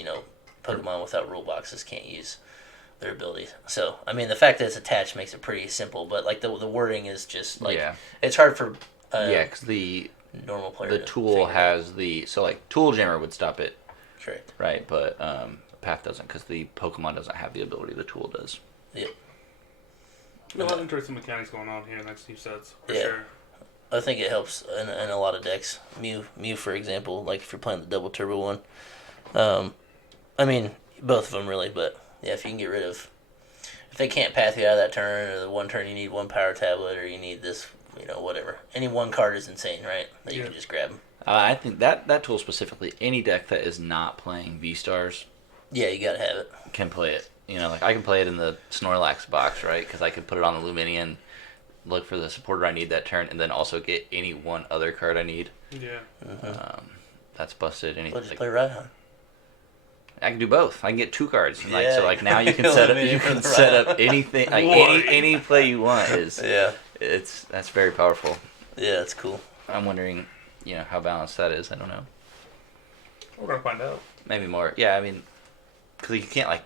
Pokemon without rule boxes can't use their abilities. So I mean the fact that it's attached makes it pretty simple, but like the wording is just like it's hard for because the normal player. The tool has Tool Jammer would stop it. Correct. Right, but Path doesn't because the Pokemon doesn't have the ability the tool does. Yep. A lot of interesting mechanics going on here in next new sets, for sure. I think it helps in a lot of decks. Mew, for example, like if you're playing the double turbo one. I mean, both of them really, but yeah, if you can get rid of... If they can't path you out of that turn, or the one turn you need one power tablet, or you need this, whatever. Any one card is insane, right? That you can just grab them. I think that tool specifically, any deck that is not playing V-Stars... Yeah, you gotta have it. Can play it. Like I can play it in the Snorlax box, right? Because I can put it on the Luminion, look for the supporter I need that turn, and then also get any one other card I need. Yeah. Mm-hmm. That's busted. Anything. Just play Raihan. I can do both. I can get 2 cards. So now you can set up anything, like any play you want is. Yeah. That's very powerful. Yeah, it's cool. I'm wondering, how balanced that is. I don't know. We're gonna find out. Maybe more. Yeah, I mean, because you can't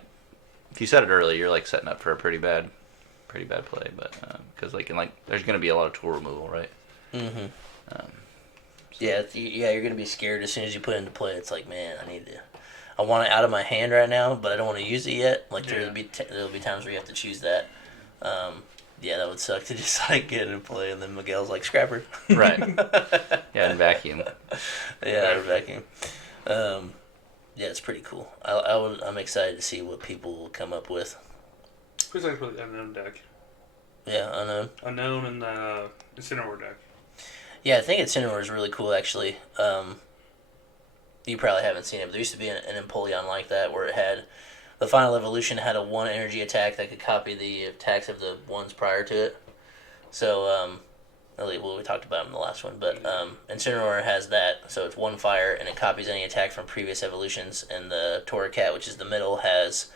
if you set it early, you're setting up for a pretty bad play. But because there's gonna be a lot of tool removal, right? Mm-hmm. You're gonna be scared as soon as you put it into play. It's like, man, I want it out of my hand right now, but I don't want to use it yet. There'll be times where you have to choose that. That would suck to just get it in play, and then Miguel's like scrapper. Right. Yeah, and vacuum. Yeah, vacuum. It's pretty cool. I'm excited to see what people will come up with. Who's like for the unknown deck? Yeah, unknown. Unknown and the Incineroar deck. Yeah, I think Incineroar is really cool actually. You probably haven't seen it, but there used to be an Empoleon like that where it had the final evolution had a 1 energy attack that could copy the attacks of the ones prior to it. So we talked about it in the last one, but Incineroar has that, so it's 1 fire, and it copies any attack from previous evolutions, and the Torracat, which is the middle, it's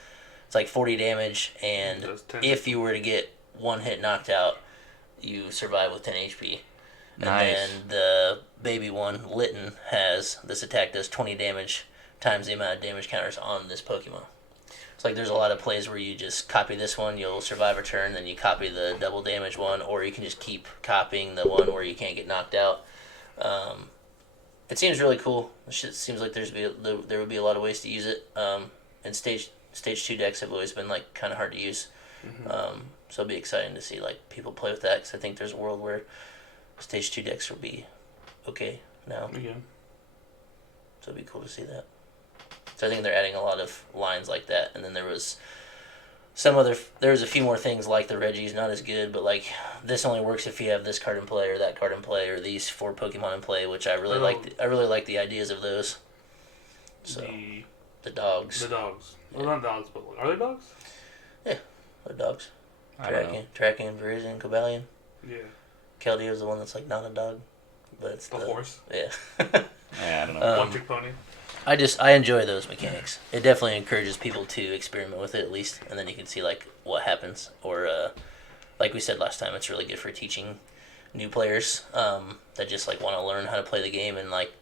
40 damage, and if you were to get 1 hit knocked out, you survive with 10 HP. Nice. And then the baby one, Litten, this attack does 20 damage times the amount of damage counters on this Pokemon. It's there's a lot of plays where you just copy this one, you'll survive a turn, then you copy the double damage one, or you can just keep copying the one where you can't get knocked out. It seems really cool. It seems like there would be a lot of ways to use it. And stage 2 decks have always been kind of hard to use. Mm-hmm. So it'll be exciting to see people play with that, because I think there's a world where Stage 2 decks will be okay now. Yeah. So it'd be cool to see that. So I think they're adding a lot of lines like that, and then there was a few more things like the Reggies, not as good, but like this only works if you have this card in play or that card in play or these 4 Pokemon in play, which I really like. I really like the ideas of those. So the dogs. The dogs. Well, not dogs, but are they dogs? Yeah, they're dogs. Tracking, Virizion, Cobalion. Yeah. Keldeo is the one that's like not a dog, but it's the horse. Yeah. Yeah, I don't know. One-trick pony. I enjoy those mechanics. It definitely encourages people to experiment with it at least, and then you can see like what happens. Or like we said last time, it's really good for teaching new players that just like want to learn how to play the game, and like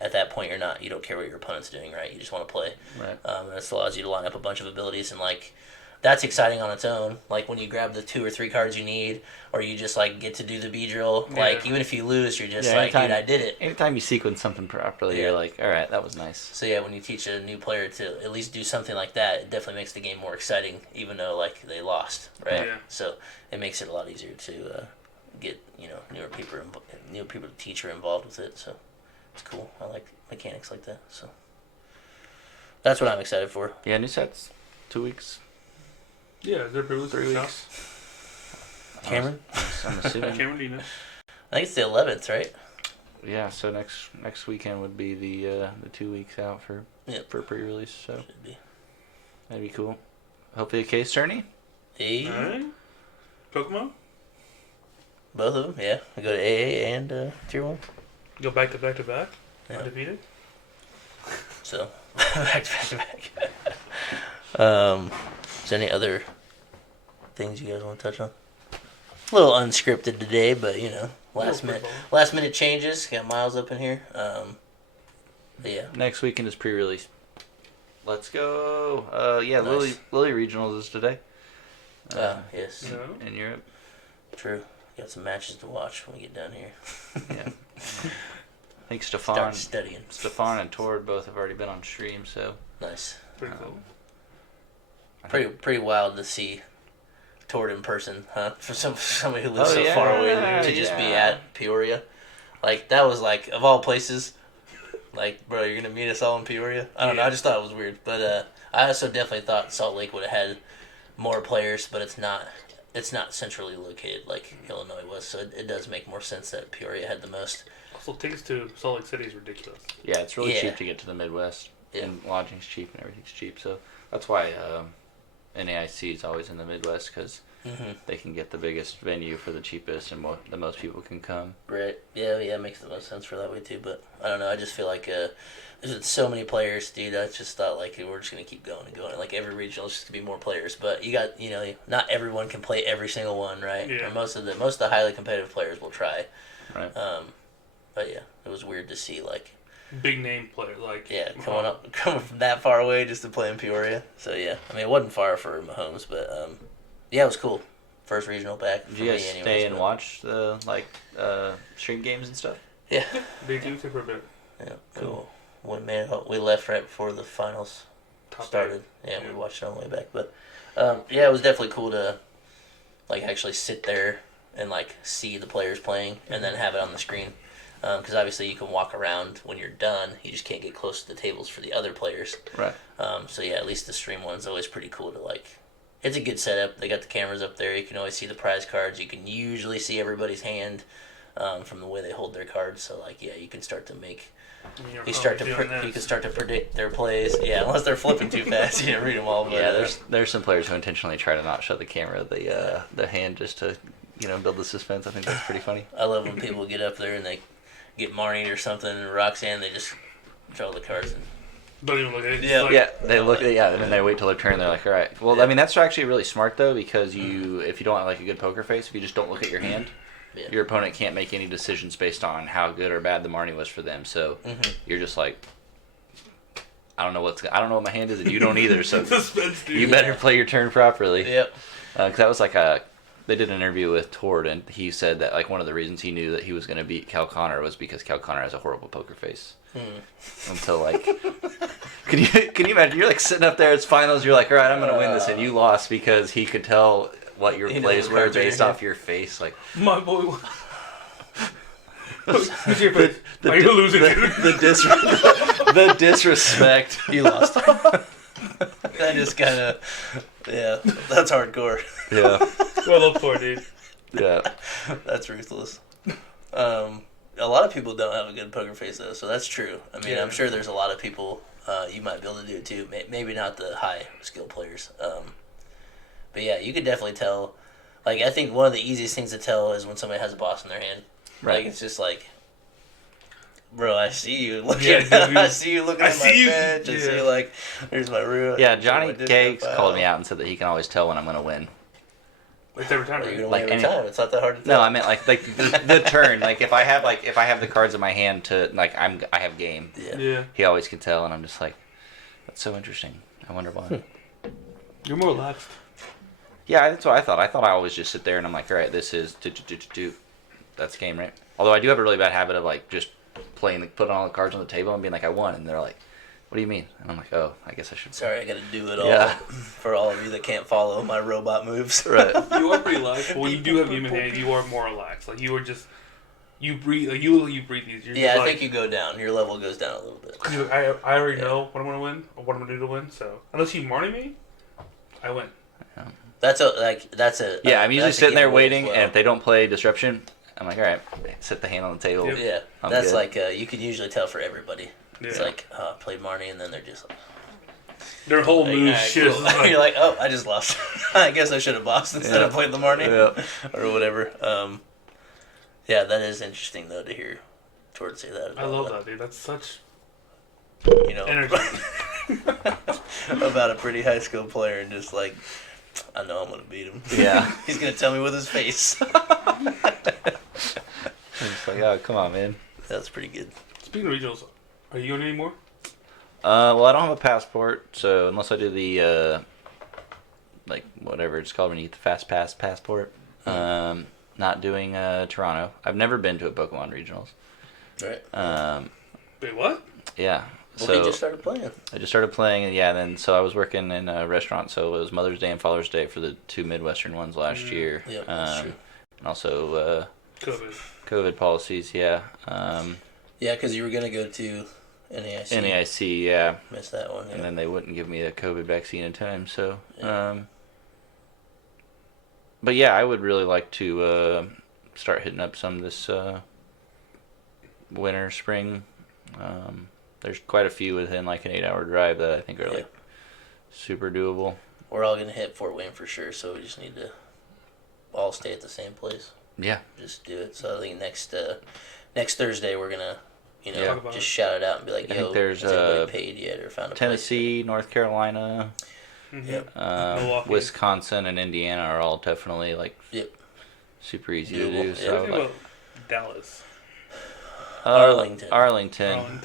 at that point you don't care what your opponent's doing, right? You just want to play. Right. And this allows you to line up a bunch of abilities, and like that's exciting on its own. Like when you grab the 2 or 3 cards you need, or you just like get to do the Beedrill. Yeah. Like even if you lose, you're just like, dude, I did it. Anytime you sequence something properly, you're like, all right, that was nice. So yeah, when you teach a new player to at least do something like that, it definitely makes the game more exciting, even though like they lost, right? Yeah. So it makes it a lot easier to get newer people to teach or involved with it. So it's cool. I like mechanics like that. So that's what I'm excited for. Yeah, new sets, 2 weeks. Yeah, they're produced 3 weeks. Cameron? I'm assuming. Cameron, do you know? I think it's the 11th, right? Yeah, so next weekend would be the 2 weeks out for pre-release. So Should be. that'd be cool. Hopefully a case tourney. Hey. Alright. Pokemon? Both of them, yeah. I go to AA and Tier 1. Go back to back to back? Yeah. Undefeated? So, back to back. Is there any other things you guys want to touch on? A little unscripted today, but last minute changes. Got Myles up in here. But yeah. Next weekend is pre-release. Let's go. Yeah, Nice. Lily Regionals is today. Yes. No. In Europe. True. Got some matches to watch when we get done here. Yeah. I think Start studying. Stefan and Tord both have already been on stream, so Nice. Pretty cool. Pretty wild to see Tord in person, huh? For somebody who lives so far away to just be at Peoria. Like, that was like, of all places, like, bro, you're going to meet us all in Peoria? I don't know, I just thought it was weird. But I also definitely thought Salt Lake would have had more players, but it's not centrally located like Illinois was, so it does make more sense that Peoria had the most. Also, tickets to Salt Lake City is ridiculous. yeah, it's really cheap to get to the Midwest, and lodging's cheap and everything's cheap. So that's why NAIC is always in the Midwest, because they can get the biggest venue for the cheapest and the most people can come. Right. Yeah, it makes the most sense for that way too. But I don't know. I just feel like there's so many players, dude. I just thought like we're just gonna keep going and going. Like every regional is just gonna be more players. But you got not everyone can play every single one, right? Yeah. Or most of the highly competitive players will try. Right. But yeah, it was weird to see like Big name player, like coming from that far away just to play in Peoria. So yeah, I mean it wasn't far for Mahomes, but yeah, it was cool. First regional back. Did you guys stay and watch the stream games and stuff? Yeah. They do for a bit. Yeah, cool. We left right before the finals started. Yeah, Yeah. we watched it on the way back. But yeah, it was definitely cool to like actually sit there and like see the players playing and then have it on the screen. Because obviously you can walk around when you're done. You just can't get close to the tables for the other players. Right. So yeah, at least the stream one's always pretty cool to like. It's a good setup. They got the cameras up there. You can always see the prize cards. You can usually see everybody's hand from the way they hold their cards. So like yeah, you can start to make. You can start to predict their plays. Yeah, unless they're flipping too fast, you can't read them all. But, yeah, there's some players who intentionally try to not show the camera the hand just to build the suspense. I think that's pretty funny. I love when people get up there and they get Marnie or something and Roxanne. They just draw the cards and. Don't even look at it. They look. Yeah, and then they wait till their turn. They're like, all right. Well, I mean, that's actually really smart though, because if you don't have like a good poker face, if you just don't look at your hand. Yeah. Your opponent can't make any decisions based on how good or bad the Marnie was for them. So you're just like, I don't know what my hand is, and you don't either. So you better play your turn properly. Yep. Because that was like they did an interview with Tord, and he said that like one of the reasons he knew that he was going to beat Cal Connor was because Cal Connor has a horrible poker face. Until like, can you imagine? You're like sitting up there, it's finals. You're like, all right, I'm going to win this, and you lost because he could tell what your plays were based off your face. Like my boy. Who's your face? Are you losing, dude? The disrespect. You lost. That just kind of, yeah, that's hardcore. Yeah. Well, look for it, dude. Yeah. That's ruthless. A lot of people don't have a good poker face though, so that's true. I mean, I'm sure there's a lot of people you might be able to do it too. Maybe not the high skill players. But yeah, you could definitely tell. Like, I think one of the easiest things to tell is when somebody has a boss in their hand. Right. Like, it's just like, bro, I see you looking. I see you looking at my bench. I see you like, here's my root. Yeah, Johnny Cakes called me out and said that he can always tell when I'm going to win. It's every time. You're gonna win every time. It's not that hard to tell. No, I meant like the turn. Like if I have the cards in my hand to I have game. Yeah. He always can tell, and I'm just like, that's so interesting. I wonder why. You're more relaxed. Yeah, that's what I thought. I thought I always just sit there and I'm like, all right, this is that's game, right? Although I do have a really bad habit of like just putting all the cards on the table and being like, I won, and they're like, what do you mean? And I'm like, oh, I guess I should. Sorry, I got to do it all for all of you that can't follow my robot moves. Right. You are pretty relaxed, but when you do have game in hand, you are more relaxed. Like you are just, you breathe. Like you breathe easier. Yeah, I think you go down. Your level goes down a little bit. I already know what I'm gonna win or what I'm gonna do to win. So unless you marty me, I win. That's a. Yeah, I'm usually sitting there waiting, and if they don't play Disruption, I'm like, all right, set the hand on the table. Yep. Yeah, I'm that's good. like you can usually tell for everybody. Yeah. It's like, oh, I played Marnie, and then they're just like, their whole like, move right, shit. cool. Like, You're like, oh, I just lost. I guess I should have bossed instead of played the Marnie or whatever. Yeah, that is interesting though to hear George say that. I love that, dude. That's such energy about a pretty high school player, and just like, I know I'm gonna beat him. Yeah, he's gonna tell me with his face. I'm just like, oh, come on, man. That's pretty good. Speaking of regionals, are you going anymore? Well, I don't have a passport, so unless I do the like whatever it's called when you get the fast pass passport, not doing Toronto. I've never been to a Pokemon regionals. Right. Wait, what? Yeah. Well, so he just started playing. I just started playing, and yeah, then so I was working in a restaurant, so it was Mother's Day and Father's Day for the two Midwestern ones last year. Yeah, that's true. And also COVID policies, yeah. Yeah, because you were gonna go to NAIC. NAIC, yeah. Missed that one. Yeah. And then they wouldn't give me a COVID vaccine in time, so. Yeah. But yeah, I would really like to start hitting up some this winter, spring. There's quite a few within like an 8-hour drive that I think are like super doable. We're all gonna hit Fort Wayne for sure, so we just need to all stay at the same place. Yeah. Just do it. So I think next Thursday we're gonna, just shout it out and be like, I yo, think there's has anybody paid yet or found a Tennessee, place North Carolina, Milwaukee. Wisconsin, and Indiana are all definitely like super easy to do. So What about Dallas? Arlington.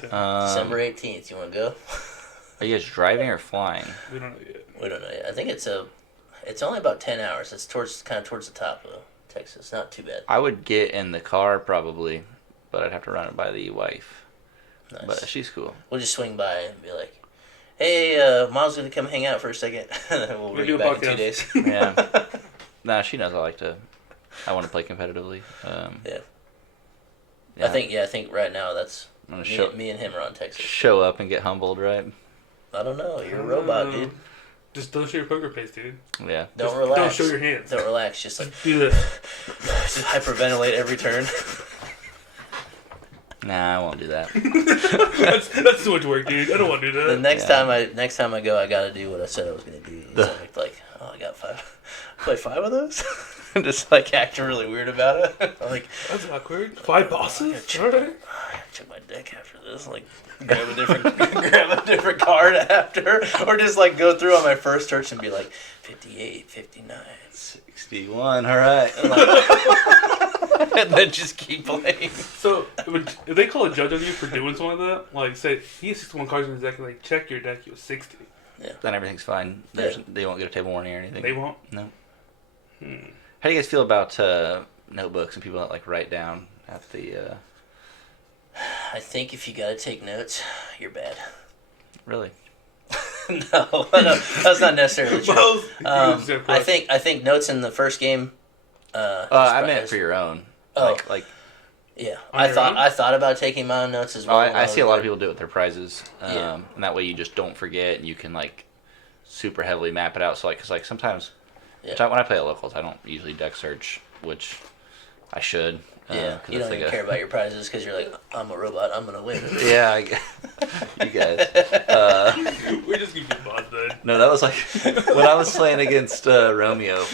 December 18th. You want to go? Are you guys driving or flying? We don't know yet. We don't know yet. I think it's only about 10 hours. It's kind of towards the top of Texas. Not too bad. I would get in the car probably, but I'd have to run it by the wife. Nice. But she's cool. We'll just swing by and be like, hey, Miles gonna come hang out for a second. We'll bring you back in 2 days. Yeah. Nah, she knows I want to play competitively. Yeah. I think right now that's me and him are on Texas. Show up and get humbled, right? I don't know. You're a robot, dude. Just don't show your poker face, dude. Yeah. Don't relax. Don't show your hands. Don't relax. Just like do this. Just hyperventilate every turn. Nah, I won't do that. that's too much work, dude. I don't want to do that. The next time I go, I gotta do what I said I was gonna do. Like, I got 5. Play 5 of those. Just like acting really weird about it. I'm like, that's awkward. 5 bosses. Check my deck after this. Like, grab a different card after, or just like go through on my first search and be like 58, 59, 61. All right. And then just keep playing. So if they call a judge on you for doing something like that, like say he has 61 cards in his deck, and like check your deck, you have 60. Yeah. Then everything's fine. They won't get a table warning or anything. They won't. No. How do you guys feel about notebooks and people that like write down at the? I think if you gotta take notes, you're bad. Really? No, that's not necessarily true. I think notes in the first game. I meant for your own. Oh, like Yeah, I thought about taking my own notes as well. I see a lot of people do it with their prizes, and that way you just don't forget, and you can like super heavily map it out. So because sometimes, when I play at locals, I don't usually deck search, which I should. Yeah, you don't even care about your prizes because you're like, I'm a robot, I'm gonna win. Yeah, you guys. We just keep getting boss then. No, that was like when I was playing against Romeo.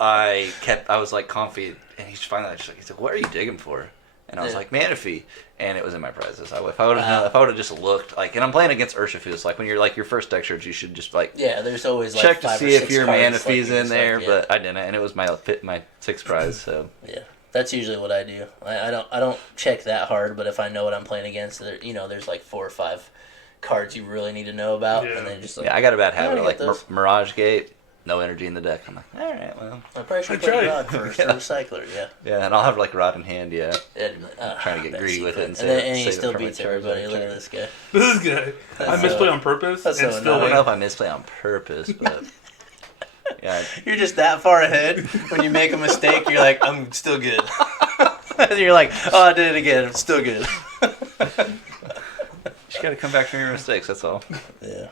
I was like comfy, and he's finally just like, he said, "What are you digging for?" And I was like, Manaphy, and it was in my prizes. If I would have just looked like, and I'm playing against Urshifus, like when you're like your first deck search, you should just like there's always like check to 5 see or 6 if your cards, Manaphy's in there, like, but I didn't, and it was my 6th prize. So that's usually what I do. I don't check that hard, but if I know what I'm playing against, there's like 4 or 5 cards you really need to know about, and then just like I got a bad habit of like Mirage Gate. No energy in the deck. I'm like, all right, well. I probably should play Rod first, or Recycler, Yeah, and I'll have like Rod in hand, trying to get greedy with it. And he still beats everybody. Look at this guy. This guy. I misplay on purpose. I don't know if I misplay on purpose, but yeah. You're just that far ahead. When you make a mistake, you're like, I'm still good. And you're like, oh, I did it again. I'm still good. You just gotta come back from your mistakes. That's all. Yeah.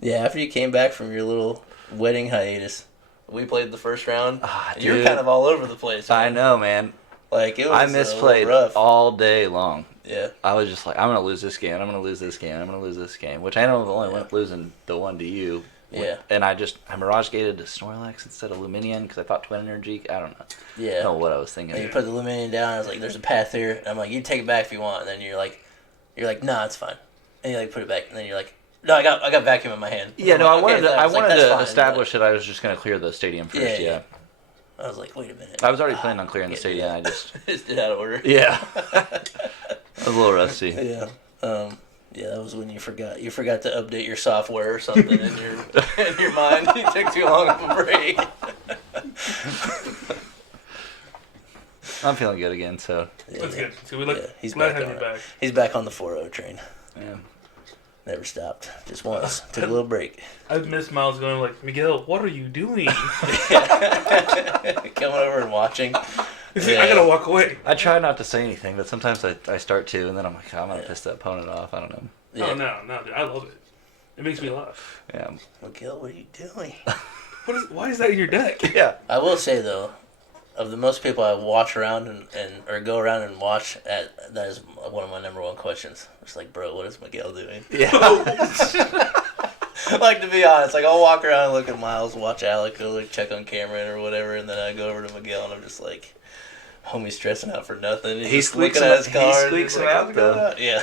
Yeah. After you came back from your little wedding hiatus, we played the first round. You were kind of all over the place. Man. I know, man. Like it was I misplayed rough. all day long. Yeah. I was just like, I'm gonna lose this game. I'm gonna lose this game. I'm gonna lose this game. Which I know only went losing the one to you. Yeah. And I Mirage gated to Snorlax instead of Luminion because I thought Twin Energy. I don't know. Yeah. I don't know what I was thinking. And you put the Luminion down. I was like, "There's a path here." And I'm like, "You take it back if you want." And then you're like, "Nah, it's fine." And you like put it back. And then you're like, "No, I got vacuum in my hand." Yeah, no, like, I wanted to establish that I was just gonna clear the stadium first. Yeah. I was like, "Wait a minute." I was already planning on clearing the stadium. I just just did out of order. Yeah. I was a little rusty. Yeah. Yeah, that was when you forgot. You forgot to update your software or something in your mind. You took too long of a break. I'm feeling good again, so. That's good. So we he's back back on it. He's back on the 4-0 train. Yeah. Never stopped. Just once. Took a little break. I've missed Myles going like, Miguel, what are you doing? Coming over and watching. I gotta walk away. I try not to say anything, but sometimes I start to, and then I'm like, I'm gonna piss the opponent off. I don't know. Yeah. Oh no, dude, I love it. It makes me laugh. Yeah. Miguel, what are you doing? Why is that in your deck? Yeah. I will say though, of the most people I watch around or go around and watch at, that is one of my number one questions. It's like, bro, what is Miguel doing? Yeah. Like, to be honest, like, I'll walk around and look at Myles, watch Alec, go like check on Cameron or whatever, and then I go over to Miguel and I'm just like, homie's stressing out for nothing. He's looking at his cards. He squeaks him out, though. Yeah.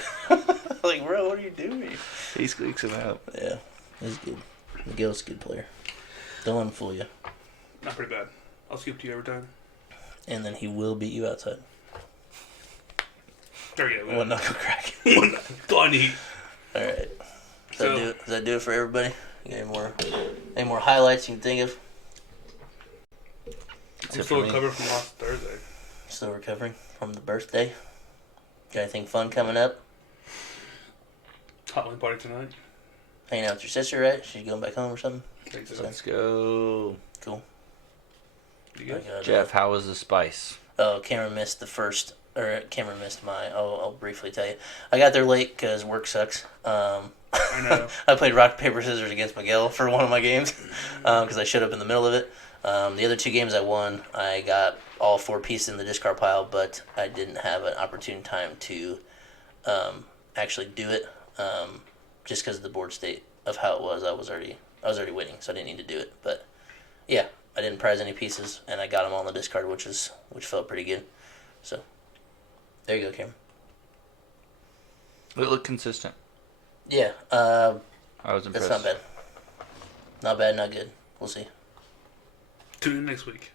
Like, bro, what are you doing? He squeaks him out. Yeah. He's good. Miguel's a good player. Don't let him fool you. Not pretty bad. I'll scoop to you every time. And then he will beat you outside. There you go. One knuckle crack. Funny. All right. Does that do it for everybody? You got any more highlights you can think of? I'm still recovering from last Thursday. Still recovering from the birthday. Got anything fun coming up? Hotline party tonight. Hanging out with your sister, right? She's going back home or something? So. Let's go. Cool. You good? Jeff, how was the spice? Oh, Cameron missed Cameron missed my. I'll briefly tell you. I got there late because work sucks. I know. I played rock, paper, scissors against Miguel for one of my games because I showed up in the middle of it. The other 2 games I won, I got all 4 pieces in the discard pile, but I didn't have an opportune time to actually do it just because of the board state of how it was. I was already winning, so I didn't need to do it. But yeah, I didn't prize any pieces, and I got them all in the discard, which felt pretty good. So there you go, Cameron. It looked consistent. Yeah, I was impressed. That's not bad. Not bad, not good. We'll see. Tune in next week.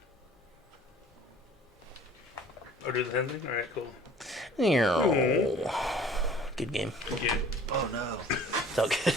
Or do the hand thing? Alright, cool. Good game. Good game. Oh no. It's all good.